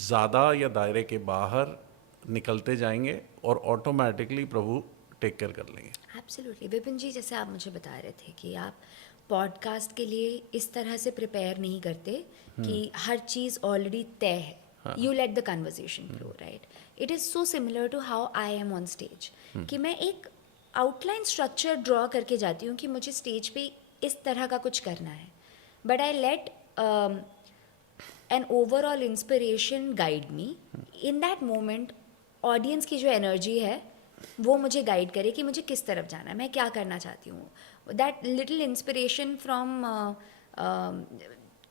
ज़्यादा या दायरे के बाहर निकलते जाएंगे और ऑटोमेटिकली प्रभु टेक केयर कर लेंगे. एब्सोल्युटली. विपिन जी, जैसे आप मुझे बता रहे थे कि आप पॉडकास्ट के लिए इस तरह से प्रिपेयर नहीं करते कि हर चीज़ ऑलरेडी तय है. You let the conversation flow, right? It is so similar to how I am on stage, कि मैं एक आउटलाइन स्ट्रक्चर ड्रॉ करके जाती हूँ कि मुझे स्टेज पे इस तरह का कुछ करना है, but I let an overall inspiration guide me. In that moment audience की जो एनर्जी है वो मुझे गाइड करे कि मुझे किस तरफ जाना है, मैं क्या करना चाहती हूँ. दैट लिटिल इंस्पिरेशन फ्रॉम,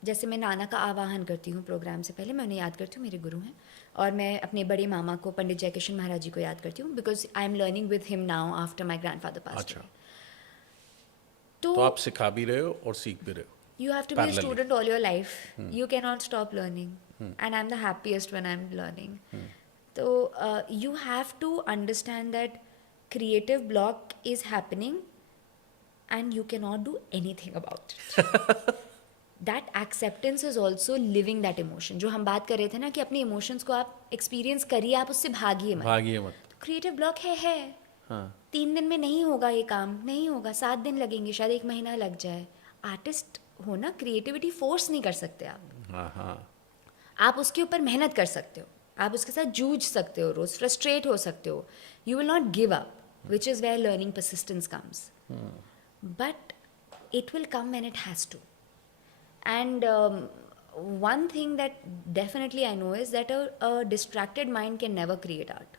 जैसे मैं नाना का आवाहन करती हूँ प्रोग्राम से पहले, मैं उन्हें याद करती हूँ, मेरे गुरु हैं, और मैं अपने बड़े मामा को पंडित जयकिशन महाराज जी को याद करती हूँ, because I am learning with him now after my grandfather passed away. तो आप सिखा भी रहे हो और सीख भी रहे हो. You have to be a student all your life. You cannot stop learning. And I'm the happiest when I'm learning. So you have to understand that creative block is happening and you cannot do anything about it. That acceptance is also living that emotion. जो हम बात कर रहे थे ना कि अपने इमोशंस को आप एक्सपीरियंस करिए, आप उससे भागिए मत. भागिए मत. क्रिएटिव ब्लॉक है. हाँ 3 दिन में नहीं होगा ये काम, नहीं होगा, 7 दिन लगेंगे, शायद 1 महीना लग जाए. आर्टिस्ट हो ना, क्रिएटिविटी फोर्स नहीं कर सकते आप. हाँ. आप उसके ऊपर मेहनत कर सकते हो, आप उसके साथ जूझ सकते हो, रोज फ्रस्ट्रेट हो सकते हो. You will not give up, which is where learning persistence comes. But it will come when it has to. And one thing that definitely I know is that a distracted mind can never create art.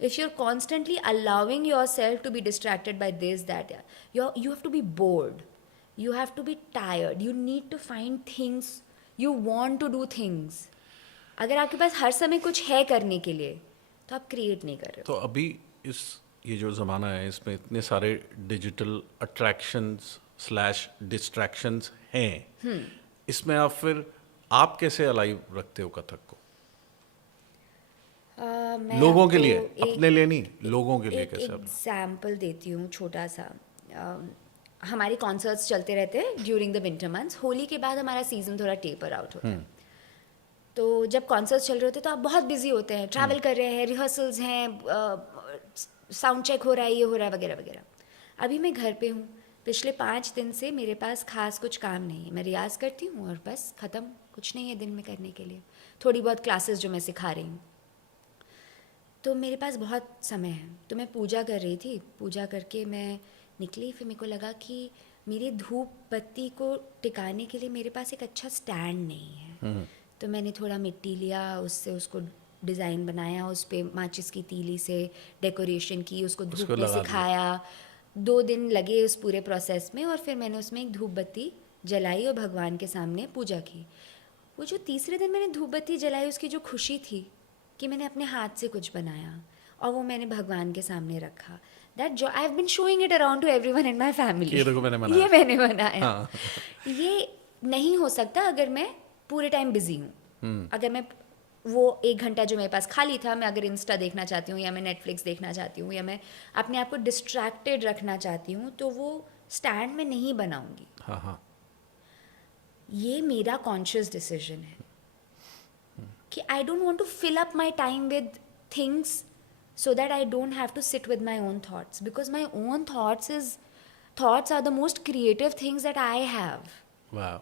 If you're constantly allowing yourself to be distracted by this, that, you have to be bored. You have to be tired. You need to find things. You want to do things. अगर आपके पास हर समय कुछ है करने के लिए, तो आप क्रिएट नहीं कर रहे हो. तो अभी ये जो ज़माना है इसमें इतने सारे डिजिटल अट्रैक्शंस स्लैश डिस्ट्रैक्शंस हैं, इसमें आप कैसे अलाइव रखते हो कथक को? मैं लोगों के आपको लिए, एक- अपने लिए नहीं, लोगों के लिए एक कैसे आप? एग्जाम्पल देती हूँ छोटा सा. हमारे कॉन्सर्ट्स चलते रहते हैं during the winter months. Holi के बाद हमारा सीजन थोड़ा टेपर आउट होता है. तो जब कॉन्सर्ट्स चल रहे होते हैं तो आप बहुत बिजी होते हैं, ट्रैवल कर रहे हैं, रिहर्सल्स हैं, साउंड चेक हो रहा है, ये हो रहा है, वगैरह वगैरह. अभी मैं घर पे हूँ. पिछले 5 दिन से मेरे पास खास कुछ काम नहीं है. मैं रियाज़ करती हूँ और बस ख़त्म. कुछ नहीं है दिन में करने के लिए. थोड़ी बहुत क्लासेस जो मैं सिखा रही हूँ. तो मेरे पास बहुत समय है. तो मैं पूजा कर रही थी. पूजा करके मैं निकली. फिर मेरे को लगा कि मेरी धूप बत्ती को टिकाने के लिए मेरे पास एक अच्छा स्टैंड नहीं है. तो मैंने थोड़ा मिट्टी लिया, उससे उसको डिज़ाइन बनाया, उस पर माचिस की तीली से डेकोरेशन की, उसको धूप में लगा दिया. सिखाया. 2 दिन लगे उस पूरे प्रोसेस में और फिर मैंने उसमें एक धूप बत्ती जलाई और भगवान के सामने पूजा की. वो जो तीसरे दिन मैंने धूप बत्ती जलाई, उसकी जो खुशी थी कि मैंने अपने हाथ से कुछ बनाया और वो मैंने भगवान के सामने रखा. दैट जो I have been showing it around to everyone in my family. ये देखो मैंने बनाया. ये मैंने बनाया. हाँ. ये नहीं हो सकता अगर मैं पूरे टाइम बिजी हूँ. अगर मैं वो 1 घंटा जो मेरे पास खाली था, मैं अगर इंस्टा देखना चाहती हूँ या मैं नेटफ्लिक्स देखना चाहती हूँ या मैं अपने आप को डिस्ट्रैक्टेड रखना चाहती हूँ, तो वो स्टैंड में नहीं बनाऊंगी. हाँ. ये मेरा कॉन्शियस डिसीजन है कि I don't want to fill up my time with things so that I don't have to sit with my own thoughts, because my own thoughts are the most creative things that I have. वाह.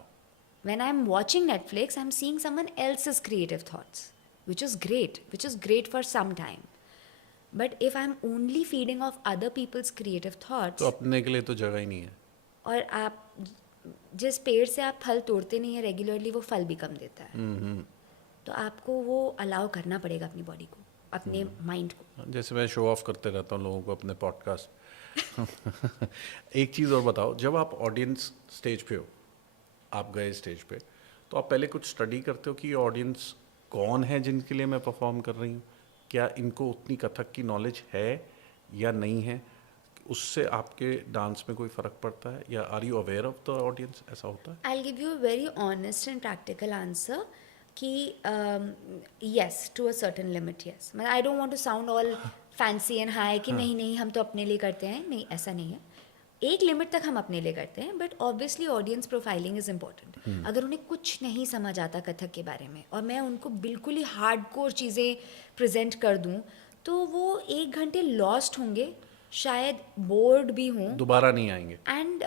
When I'm watching Netflix, I'm seeing someone else's creative thoughts, which is great for some time. But if I'm only feeding off other people's creative thoughts, तो अपने के लिए तो जगह ही नहीं है. और आप जिस पेड़ से आप फल तोड़ते नहीं है रेगुलरली, वो फल भी कम देता है. तो आपको वो अलाउ करना पड़ेगा अपनी बॉडी को, अपने माइंड को. जैसे मैं शो ऑफ करते रहता हूँ लोगों को अपने पॉडकास्ट. एक चीज़ और बताओ, जब आप ऑडियंस स्टेज पे हो, आप गए स्टेज पे, तो आप पहले कुछ स्टडी करते हो कि ये ऑडियंस कौन है जिनके लिए मैं परफॉर्म कर रही हूँ? क्या इनको उतनी कथक की नॉलेज है या नहीं है? उससे आपके डांस में कोई फ़र्क पड़ता है, या are you aware of the audience? ऐसा होता है? I'll give you a very honest and practical answer कि yes, to a certain limit, yes. मतलब I don't want to sound all fancy and high कि नहीं हम तो अपने लिए करते हैं. नहीं, ऐसा नहीं है. एक लिमिट तक हम अपने लिए करते हैं, but obviously audience profiling is important. अगर उन्हें कुछ नहीं समझ आता कथक के बारे में और मैं उनको बिल्कुल ही हार्डकोर चीज़ें प्रेजेंट कर दूँ, तो वो 1 घंटे लॉस्ट होंगे, शायद बोर्ड भी हों, दोबारा नहीं आएंगे. and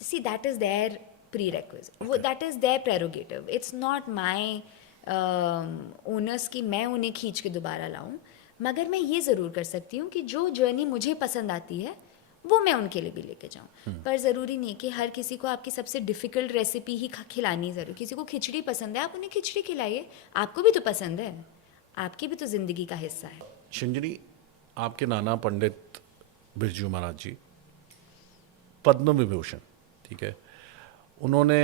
see, that is their prerequisite. That is their prerogative. It's not my onus कि मैं उन्हें खींच के दोबारा लाऊं. मगर मैं ये ज़रूर कर सकती हूँ कि जो जर्नी मुझे पसंद आती है वो मैं उनके लिए भी लेके जाऊँ. पर ज़रूरी नहीं कि हर किसी को आपकी सबसे डिफ़िकल्ट रेसिपी ही खिलानी ज़रूर. किसी को खिचड़ी पसंद है, आप उन्हें खिचड़ी खिलाइए. आपको भी तो पसंद है, आपकी भी तो ज़िंदगी का हिस्सा है. शिंजरी, आपके नाना पंडित बिरजू महाराज जी पद्म विभूषण, ठीक है, उन्होंने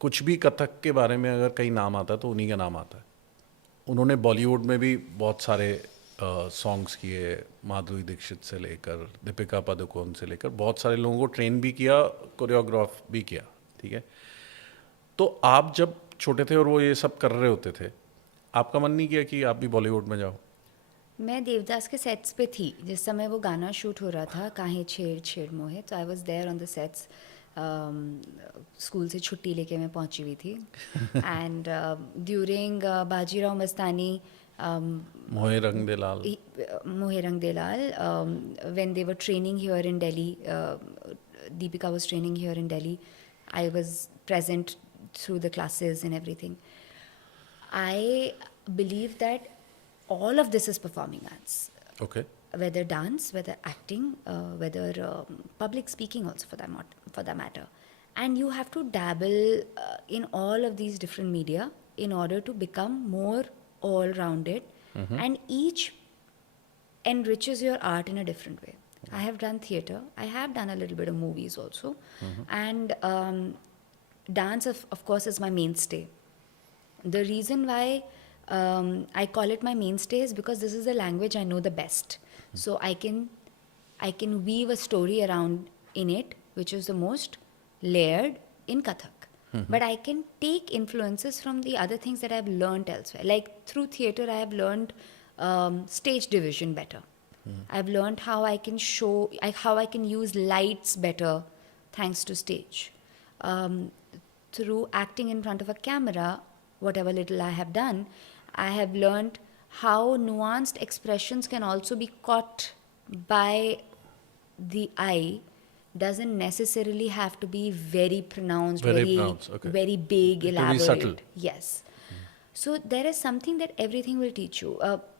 कुछ भी कथक के बारे में अगर कहीं नाम आता है तो उन्हीं का नाम आता है. उन्होंने बॉलीवुड में भी बहुत सारे सॉन्ग्स किए, माधुरी दीक्षित से लेकर दीपिका पादुकोण से लेकर बहुत सारे लोगों को ट्रेन भी किया, कोरियोग्राफ भी किया, ठीक है. तो आप जब छोटे थे और वो ये सब कर रहे होते थे, आपका मन नहीं किया कि आप भी बॉलीवुड में जाओ? मैं देवदास के सेट्स पे थी जिस समय वो गाना शूट हो रहा था, काहे छेड़ छेड़ मोहे. तो I was there on the sets. School से छुट्टी लेके मैं पहुंची हुई थी एंड ड्यूरिंग बाजीराव मस्तानी मोहे रंग दे लाल Moherang Delal, when they were training here in Delhi, Deepika was training here in Delhi. I was present through the classes and everything. I believe that all of this is performing arts, okay whether dance, whether acting, whether public speaking also for that matter. And you have to dabble in all of these different media in order to become more all-rounded, and each enriches your art in a different way. I have done theatre. I have done a little bit of movies also, and dance, of course, is my mainstay. The reason why I call it my mainstay is because this is the language I know the best. So I can weave a story around in it, which is the most layered in Kathak. But I can take influences from the other things that I've learned elsewhere. Like through theatre, I have learned stage division better. I've learned how I can how I can use lights better thanks to stage. Through acting in front of a camera, whatever little I have done, I have learned how nuanced expressions can also be caught by the eye. Doesn't necessarily have to be very pronounced, Okay. very big, It can be elaborate. subtle. Yes. So there is something that everything will teach you.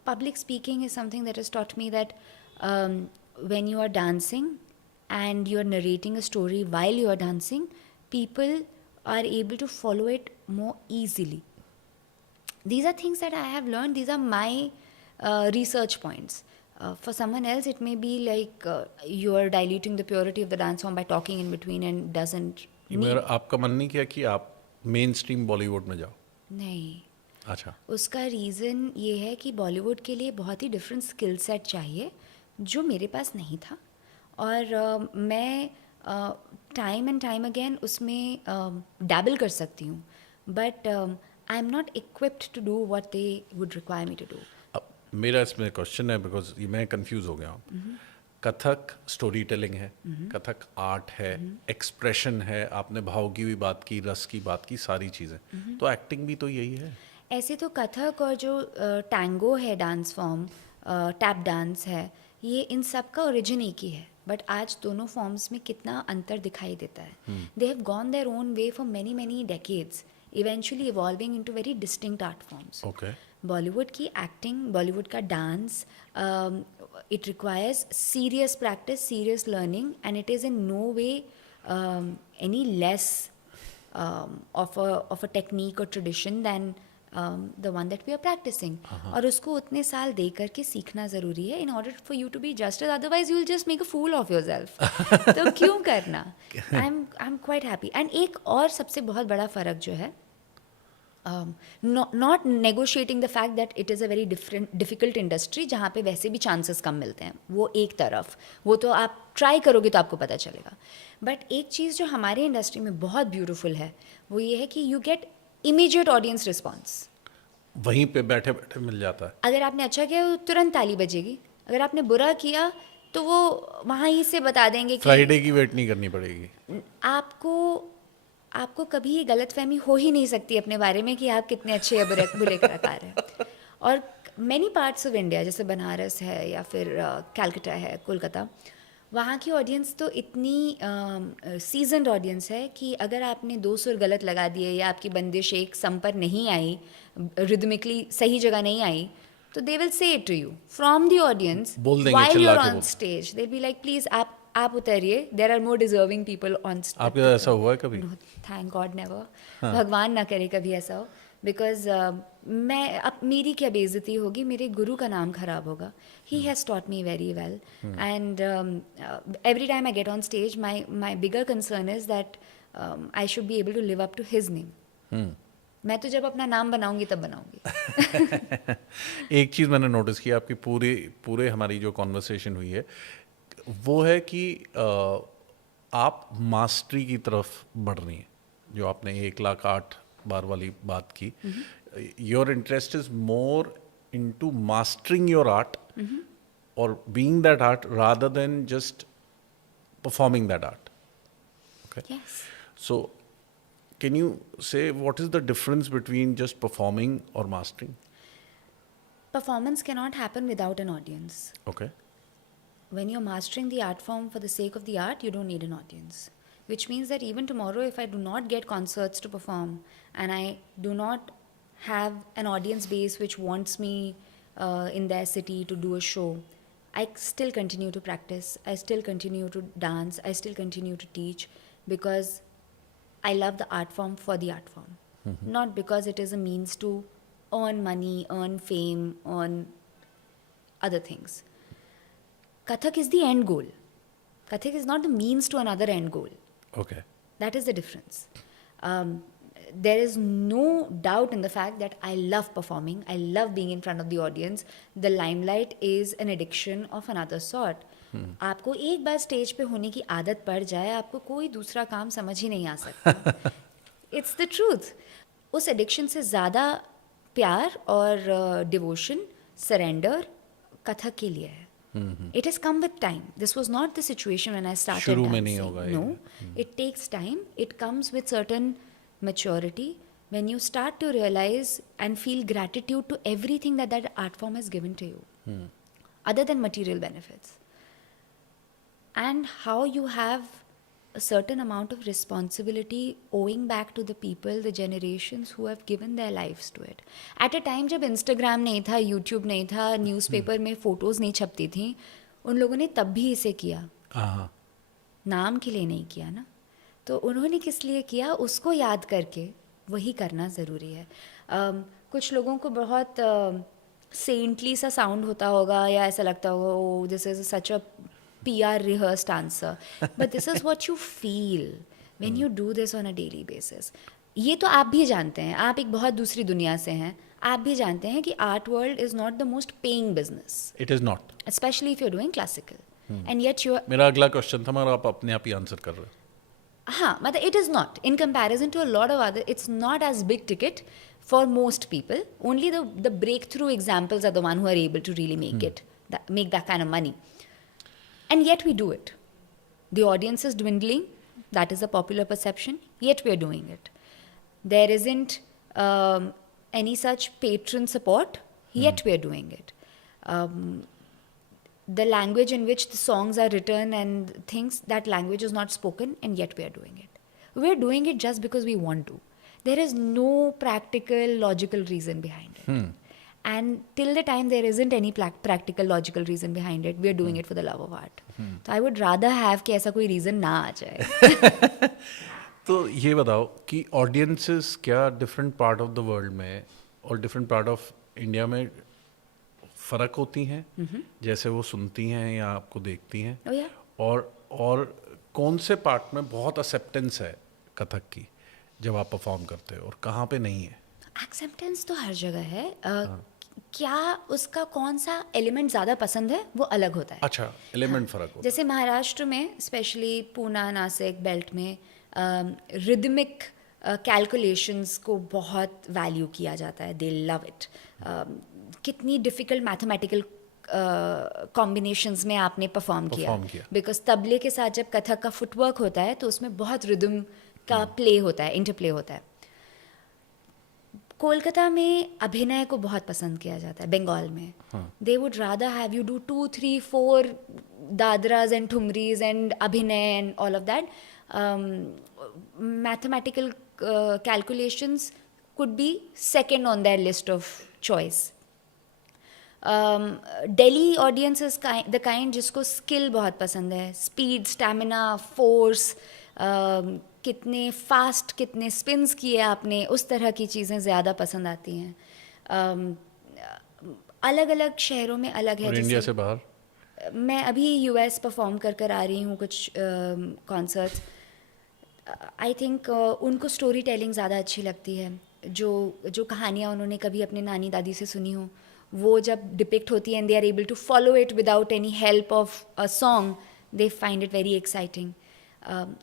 Public speaking is something that has taught me that when you are dancing and you are narrating a story while you are dancing, people are able to follow it more easily. These are things that I have learned. These are my research points. For someone else, it may be like you are diluting the purity of the dance form by talking in between and doesn't need. मेरा आपका मन नहीं किया कि आप मेन स्ट्रीम बॉलीवुड में जाओ? नहीं. अच्छा. उसका रीज़न ये है कि बॉलीवुड के लिए बहुत ही डिफरेंट स्किल सेट चाहिए जो मेरे पास नहीं था, और मैं टाइम एंड टाइम अगेन उसमें डैबल कर सकती हूँ, but I am not equipped to do what they would require me to do. अब मेरा इसमें क्वेश्चन है, बिकॉज ये मैं कंफ्यूज हो गया हूँ. कथक स्टोरी टेलिंग है, कथक आर्ट है, एक्सप्रेशन है, आपने भाव की भी बात की, रस की बात की, सारी चीज़ें. तो एक्टिंग भी तो यही है. ऐसे तो कथक और जो टैंगो है डांस फॉर्म, टैप डांस है, ये इन सब का ओरिजिन एक ही है, बट आज दोनों फॉर्म्स में कितना अंतर दिखाई देता है. They have gone their own way for many decades, eventually evolving into very distinct art forms. Okay. Bollywood की एक्टिंग, बॉलीवुड का dance, it requires serious practice, serious learning, and it is in no way any less of a technique or tradition than the one that we are practicing. और उसको उतने साल दे करके सीखना ज़रूरी है in order for you to be justice, otherwise you will just make a fool of yourself. तो क्यों करना? I'm quite happy. And एक और सबसे बहुत बड़ा फ़र्क जो है, not negotiating the fact that it is a very difficult industry जहाँ पे वैसे भी chances कम मिलते हैं, वो एक तरफ, वो तो आप ट्राई करोगे तो आपको पता चलेगा. बट एक चीज़ जो हमारे इंडस्ट्री में बहुत ब्यूटीफुल है वो ये है कि you get immediate audience response. वहीं पे बैठे बैठे मिल जाता है. अगर आपने अच्छा किया तो तुरंत ताली बजेगी, अगर आपने बुरा किया तो वो वहाँ ही से बता देंगे कि फ्राइडे की वेट नहीं करनी पड़ेगी. आपको कभी ये गलतफहमी हो ही नहीं सकती अपने बारे में कि आप कितने अच्छे या बुरे कलाकार हैं. और मैनी पार्ट्स ऑफ इंडिया, जैसे बनारस है या फिर कैलकाटा है, कोलकाता, वहाँ की ऑडियंस तो इतनी सीजनड ऑडियंस है कि अगर आपने 2 सुर गलत लगा दिए या आपकी बंदिश एक सम पर नहीं आई, रिदमिकली सही जगह नहीं आई, तो they will say it to you from the audience while you are on stage. They be like please आप उतरिए, there are more deserving people on stage. आपके साथ ऐसा हुआ है कभी? Thank God never. भगवान ना करे कभी ऐसा हो, बिकॉज मैं अब मेरी क्या बेइज्जती होगी, मेरे गुरु का नाम खराब होगा. He has taught me very well, and every time I get on stage my bigger concern is that I should be able to live up to his name. मैं तो जब अपना नाम बनाऊंगी तब बनाऊंगी. एक चीज़ मैंने नोटिस की आपकी पूरे हमारी जो कॉन्वर्सेशन हुई है वो है कि आप मास्टरी की तरफ बढ़ रही हैं. जो आपने 1,08,000 बार वाली बात की, your interest is more into mastering your art और being that art rather than just performing that art. Okay. Yes. So, can you say what is the difference between just performing or mastering? Performance cannot happen without an audience. Okay. When you're mastering the art form for the sake of the art, you don't need an audience. Which means that even tomorrow, if I do not get concerts to perform and I do not have an audience base which wants me in their city to do a show, I still continue to practice. I still continue to dance. I still continue to teach because I love the art form for the art form. Not because it is a means to earn money, earn fame, earn other things. Kathak is the end goal. Kathak is not the means to another end goal. Okay. That is the difference. There is no doubt in the fact that I love performing. I love being in front of the audience. The limelight is an addiction of another sort. आपको एक बार स्टेज पे होने की आदत पड़ जाए, आपको कोई दूसरा काम समझ ही नहीं आ सकता. It's the truth. उस एडिक्शन से ज़्यादा प्यार और डिवोशन, सरेंडर कथक के लिए है. It has come with time. This was not the situation when I started शुरू में dancing. नहीं होगा ये. No, it takes time. It comes with certain maturity. When you start to realize and feel gratitude to everything that that art form has given to you, other than material benefits, and how you have a certain amount of responsibility owing back to the people, the generations who have given their lives to it. At a time जब Instagram नहीं था, YouTube नहीं था, न्यूज़पेपर में फ़ोटोज़ नहीं छपती थी, उन लोगों ने तब भी इसे किया. हाँ. नाम के लिए नहीं किया ना. तो उन्होंने किस लिए किया, उसको याद करके वही करना ज़रूरी है. कुछ लोगों को बहुत सेंटली सा साउंड होता होगा या ऐसा लगता होगा, oh this is such a PR rehearsed answer, but this is what you feel when you do this on a daily basis. ये तो आप भी जानते हैं, आप एक बहुत दूसरी दुनिया से हैं, आप भी जानते हैं कि art world is not the most paying business, It is not. especially if you're doing classical, and yet you are, मेरा अगला क्वेश्चन था मगर आप अपने आप ही आंसर कर रहे हो. हाँ, मतलब it is not in comparison to a lot of other, it's not as big ticket for most people. Only the breakthrough examples are the one who are able to really make it, make that kind of money. And yet we do it. The audience is dwindling. That is a popular perception. Yet we are doing it. There isn't any such patron support. Yet we are doing it. The language in which the songs are written and things, that language is not spoken, and yet we are doing it. We are doing it just because we want to. There is no practical, logical reason behind it. And till the time there isn't any practical, logical reason behind it, we are doing it for the love of art. So I would rather have कि ऐसा कोई reason ना आ जाए. तो ये बताओ कि ऑडियंसेस क्या different part of the world में और डिफरेंट पार्ट ऑफ इंडिया में फ़र्क होती हैं, जैसे वो सुनती हैं या आपको देखती हैं, Oh yeah. और कौन से पार्ट में बहुत एक्सेप्टेंस है कथक की जब आप परफॉर्म करते हो और कहाँ पे नहीं है? एक्सेप्टेंस तो हर जगह है. क्या उसका कौन सा एलिमेंट ज़्यादा पसंद है वो अलग होता है. अच्छा, एलिमेंट फ़र्क होता जैसे महाराष्ट्र में स्पेशली पूना, नासिक बेल्ट में रिदमिक कैलकुलेशंस को बहुत वैल्यू किया जाता है. दे लव इट. कितनी डिफ़िकल्ट मैथमेटिकल कॉम्बिनेशंस में आपने परफॉर्म किया. बिकॉज तबले के साथ जब कथक का फुटवर्क होता है तो उसमें बहुत रिदम का प्ले होता है, इंटरप्ले होता है. कोलकाता में अभिनय को बहुत पसंद किया जाता है. बंगाल में they would rather have you do 2, 3, 4 dadras and thumris and abhinaya and all of that. Mathematical calculations could be second on their list of choice. Delhi audience is the kind जिसको स्किल बहुत पसंद है. स्पीड, स्टैमिना, फोर्स, कितने फास्ट, कितने स्पिन्स किए आपने, उस तरह की चीज़ें ज़्यादा पसंद आती हैं. अलग अलग शहरों में अलग है. इंडिया से बाहर मैं अभी US परफॉर्म कर आ रही हूँ कुछ कॉन्सर्ट्स. आई थिंक उनको स्टोरी टेलिंग ज़्यादा अच्छी लगती है. जो कहानियाँ उन्होंने कभी अपने नानी दादी से सुनी हो, वो जब डिपिक्ट होती है and they are able to follow it without any help of a song, they find it very exciting.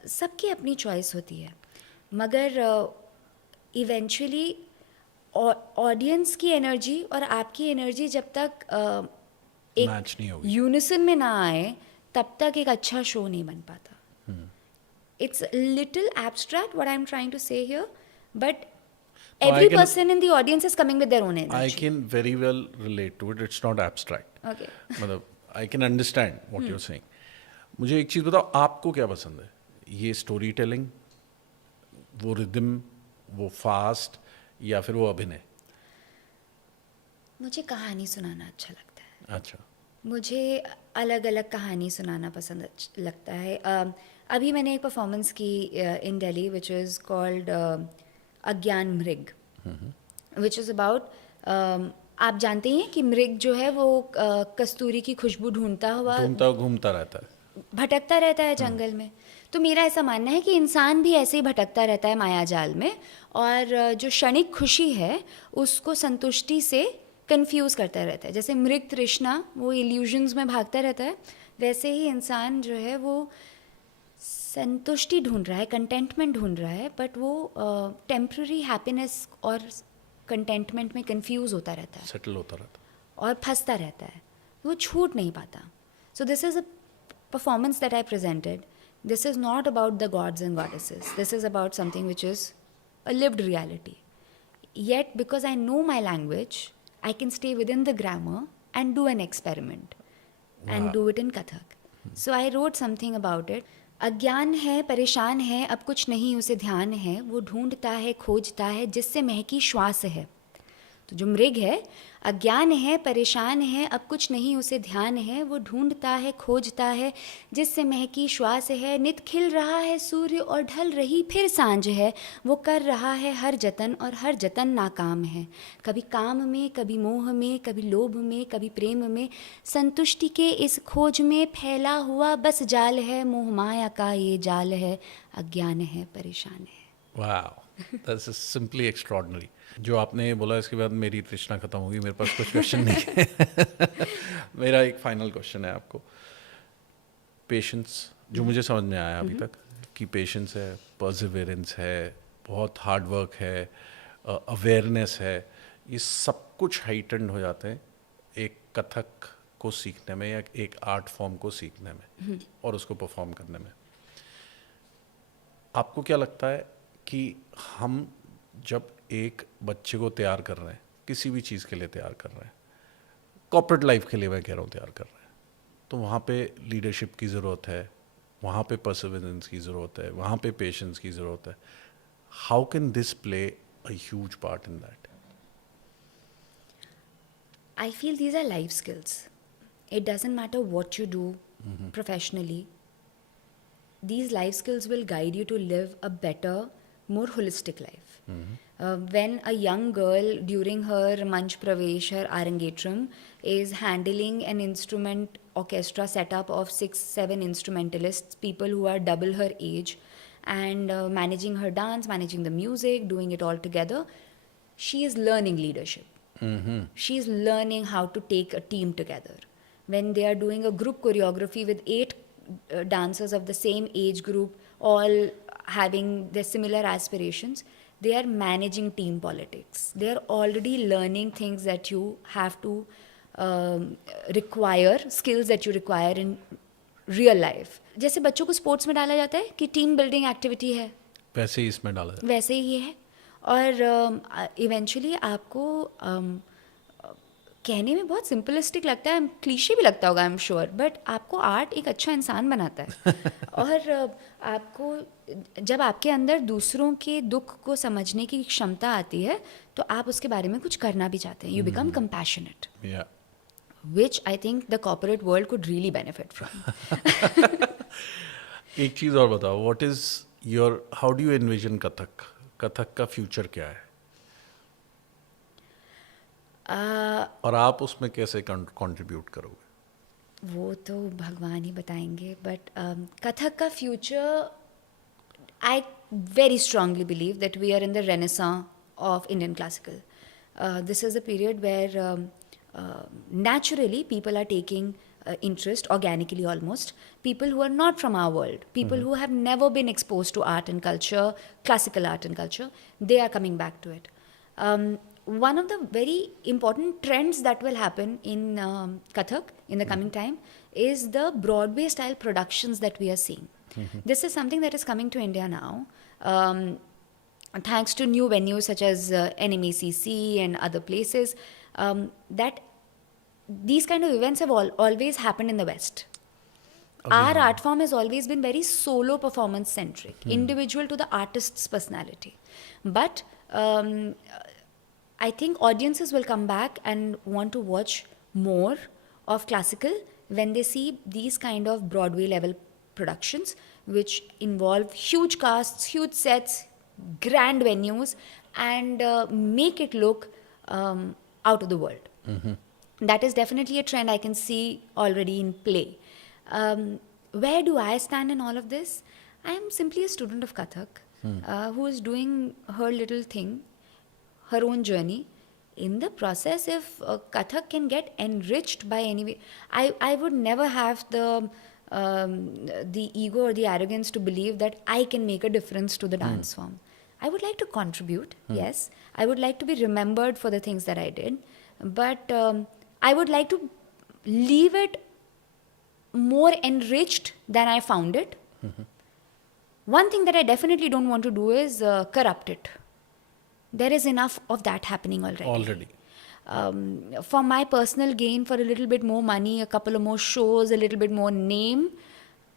सबकी अपनी चॉइस होती है, मगर इवेंचुअली ऑडियंस की एनर्जी और आपकी एनर्जी जब तक एक यूनिसन में ना आए तब तक एक अच्छा शो नहीं बन पाता. it's a little abstract what I'm trying to say here, but I every can- person in the audience is coming with their own I energy. can very well relate to it. It's not abstract. Okay. मतलब I can understand what you're saying. मुझे एक चीज़ बताओ, आपको क्या पसंद है? ये स्टोरी टेलिंग, वो रिदम, वो फास्ट, या फिर वो अभिनय? मुझे कहानी सुनाना अच्छा लगता है. अच्छा. मुझे अलग अलग कहानी सुनाना पसंद लगता है. अभी मैंने एक परफॉर्मेंस की इन दिल्ली विच इज़ कॉल्ड अज्ञान मृग, विच इज़ अबाउट, आप जानते हैं कि मृग जो है वो कस्तूरी की खुशबू ढूंढता हुआ घूमता रहता है. भटकता रहता है जंगल में. तो मेरा ऐसा मानना है कि इंसान भी ऐसे ही भटकता रहता है माया जाल में, और जो क्षणिक खुशी है उसको संतुष्टि से कंफ्यूज करता रहता है. जैसे मृग तृष्णा वो इल्यूजन्स में भागता रहता है, वैसे ही इंसान जो है वो संतुष्टि ढूंढ रहा है, कंटेंटमेंट ढूंढ रहा है, बट वो टेम्प्ररी हैप्पीनेस और कंटेंटमेंट में कंफ्यूज होता रहता है सेटल होता रहता है. और फंसता रहता है, वो छूट नहीं पाता. So this is a performance that I presented. This is not about the gods and goddesses. This is about something which is a lived reality. Yet, because I know my language, I can stay within the grammar and do an experiment and do it in Kathak. So I wrote something about it. अज्ञान है, परेशान है, अब कुछ नहीं उसे ध्यान है, वो ढूंढता है, खोजता है, जिससे महकी श्वास है. तो जो मृग है, अज्ञान है, परेशान है, अब कुछ नहीं उसे ध्यान है, वो ढूंढता है, खोजता है, जिससे महकी श्वास है. नित खिल रहा है सूर्य और ढल रही फिर सांझ है, वो कर रहा है हर जतन और हर जतन नाकाम है. कभी काम में, कभी मोह में, कभी लोभ में, कभी प्रेम में, संतुष्टि के इस खोज में फैला हुआ बस जाल है. मोह माया का ये जाल है, अज्ञान है, परेशान है. Wow, that's simply extraordinary. जो आपने बोला इसके बाद मेरी तृष्णा खत्म होगी. मेरे पास कुछ क्वेश्चन नहीं है. मेरा एक फाइनल क्वेश्चन है आपको. पेशेंस, जो मुझे समझ में आया अभी तक, कि पेशेंस है, परसिवेरेंस है, बहुत हार्ड वर्क है, अवेयरनेस है, ये सब कुछ हाइटन्ड हो जाते हैं एक कथक को सीखने में या एक आर्ट फॉर्म को सीखने में और उसको परफॉर्म करने में. आपको क्या लगता है कि हम जब एक बच्चे को तैयार कर रहे हैं, किसी भी चीज़ के लिए तैयार कर रहे हैं, कॉर्पोरेट लाइफ के लिए मैं कह रहा हूँ तैयार कर रहे हैं, तो वहाँ पे लीडरशिप की ज़रूरत है, वहाँ पे परसिवेरेंस की ज़रूरत है, वहाँ पे पेशेंस की ज़रूरत है. How can this play a huge part in that? I feel these are life skills. It doesn't matter what you do professionally. These life skills will guide you to live a better, more holistic life. When a young girl during her Manch Pravesh, her Arangetram, is handling an instrument orchestra setup of 6-7 instrumentalists, people who are double her age, and managing her dance, managing the music, doing it all together, she is learning leadership. She is learning how to take a team together. When they are doing a group choreography with 8 dancers of the same age group, all having their similar aspirations, they are managing team politics. They are already learning things that you have to require, skills that you require in real life. जैसे बच्चों को स्पोर्ट्स में डाला जाता है कि टीम बिल्डिंग एक्टिविटी है, वैसे ही इसमें डाला जाए. वैसे ही ये है. और इवेंचुअली आपको कहने में बहुत सिंपलिस्टिक लगता है, क्लीशे भी लगता होगा, आई एम श्योर, बट आपको आर्ट एक अच्छा इंसान बनाता है. और आपको जब आपके अंदर दूसरों के दुख को समझने की क्षमता आती है तो आप उसके बारे में कुछ करना भी चाहते हैं. You become compassionate, Yeah. which I think the corporate world could really benefit from. एक चीज़ और बताओ, what is your, how do you envision Kathak? Kathak का फ्यूचर क्या है और आप उसमें कैसे कंट्रीब्यूट करोगे? वो तो भगवान ही बताएंगे, बट कथक का future, I very strongly believe that we are in the renaissance of Indian classical. This is a period where naturally people are taking interest organically, almost people who are not from our world, people who have never been exposed to art and culture, classical art and culture, they are coming back to it. One of the very important trends that will happen in Kathak in the coming time is the Broadway style productions that we are seeing. This is something that is coming to India now. Thanks to new venues such as NMACC and other places, that these kind of events have always happened in the West. Our art form has always been very solo performance centric, individual to the artist's personality. But I think audiences will come back and want to watch more of classical when they see these kind of Broadway level productions, which involve huge casts, huge sets, grand venues, and make it look out of the world. That is definitely a trend I can see already in play. Where do I stand in all of this? I am simply a student of Kathak who is doing her little thing, her own journey. In the process, if Kathak can get enriched by any way, I would never have the ego or the arrogance to believe that I can make a difference to the dance form. I would like to contribute, yes. I would like to be remembered for the things that I did. But I would like to leave it more enriched than I found it. One thing that I definitely don't want to do is corrupt it. There is enough of that happening already. For my personal gain, for a little bit more money, a couple of more shows, a little bit more name,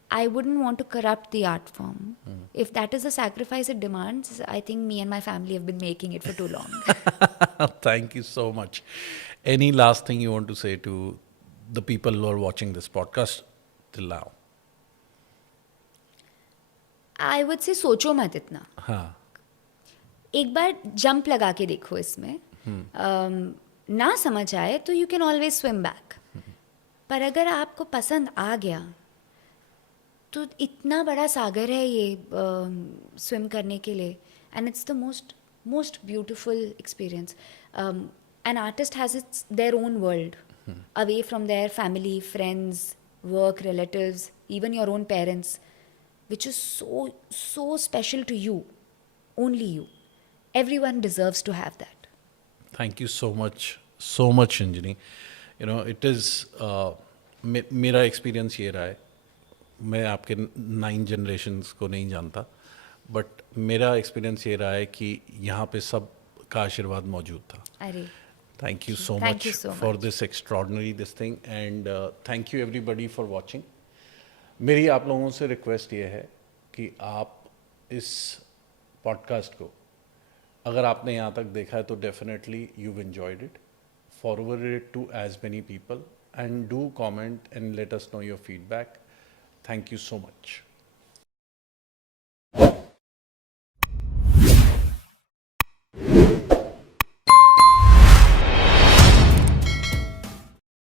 I wouldn't want to corrupt the art form. If that is a sacrifice it demands, I think me and my family have been making it for too long. Thank you so much. Any last thing you want to say to the people who are watching this podcast till now? I would say सोचो मत इतना. हाँ. एक बार जंप लगा के देखो इसमें. ना समझ आए तो you can always swim back. पर अगर आपको पसंद आ गया तो इतना बड़ा सागर है ये स्विम करने के लिए. And it's the most beautiful experience. An artist has their own world, away from their family, friends, work, relatives, even your own parents, which is so special to you, only you. Everyone deserves to have that. Thank you so much, Anjani. You know, it is मेरा एक्सपीरियंस ये रहा है. मैं आपके 9 जनरेशन्स को नहीं जानता, बट मेरा एक्सपीरियंस ये रहा है कि यहाँ पे सब का आशीर्वाद मौजूद था. अरे Thank you so Thank much you so for much. this extraordinary this thing, and thank you everybody for watching. मेरी आप लोगों से रिक्वेस्ट ये है कि आप इस पॉडकास्ट को अगर आपने यहाँ तक देखा है तो definitely you've enjoyed it. Forward it to as many people and do comment and let us know your feedback. Thank you so much.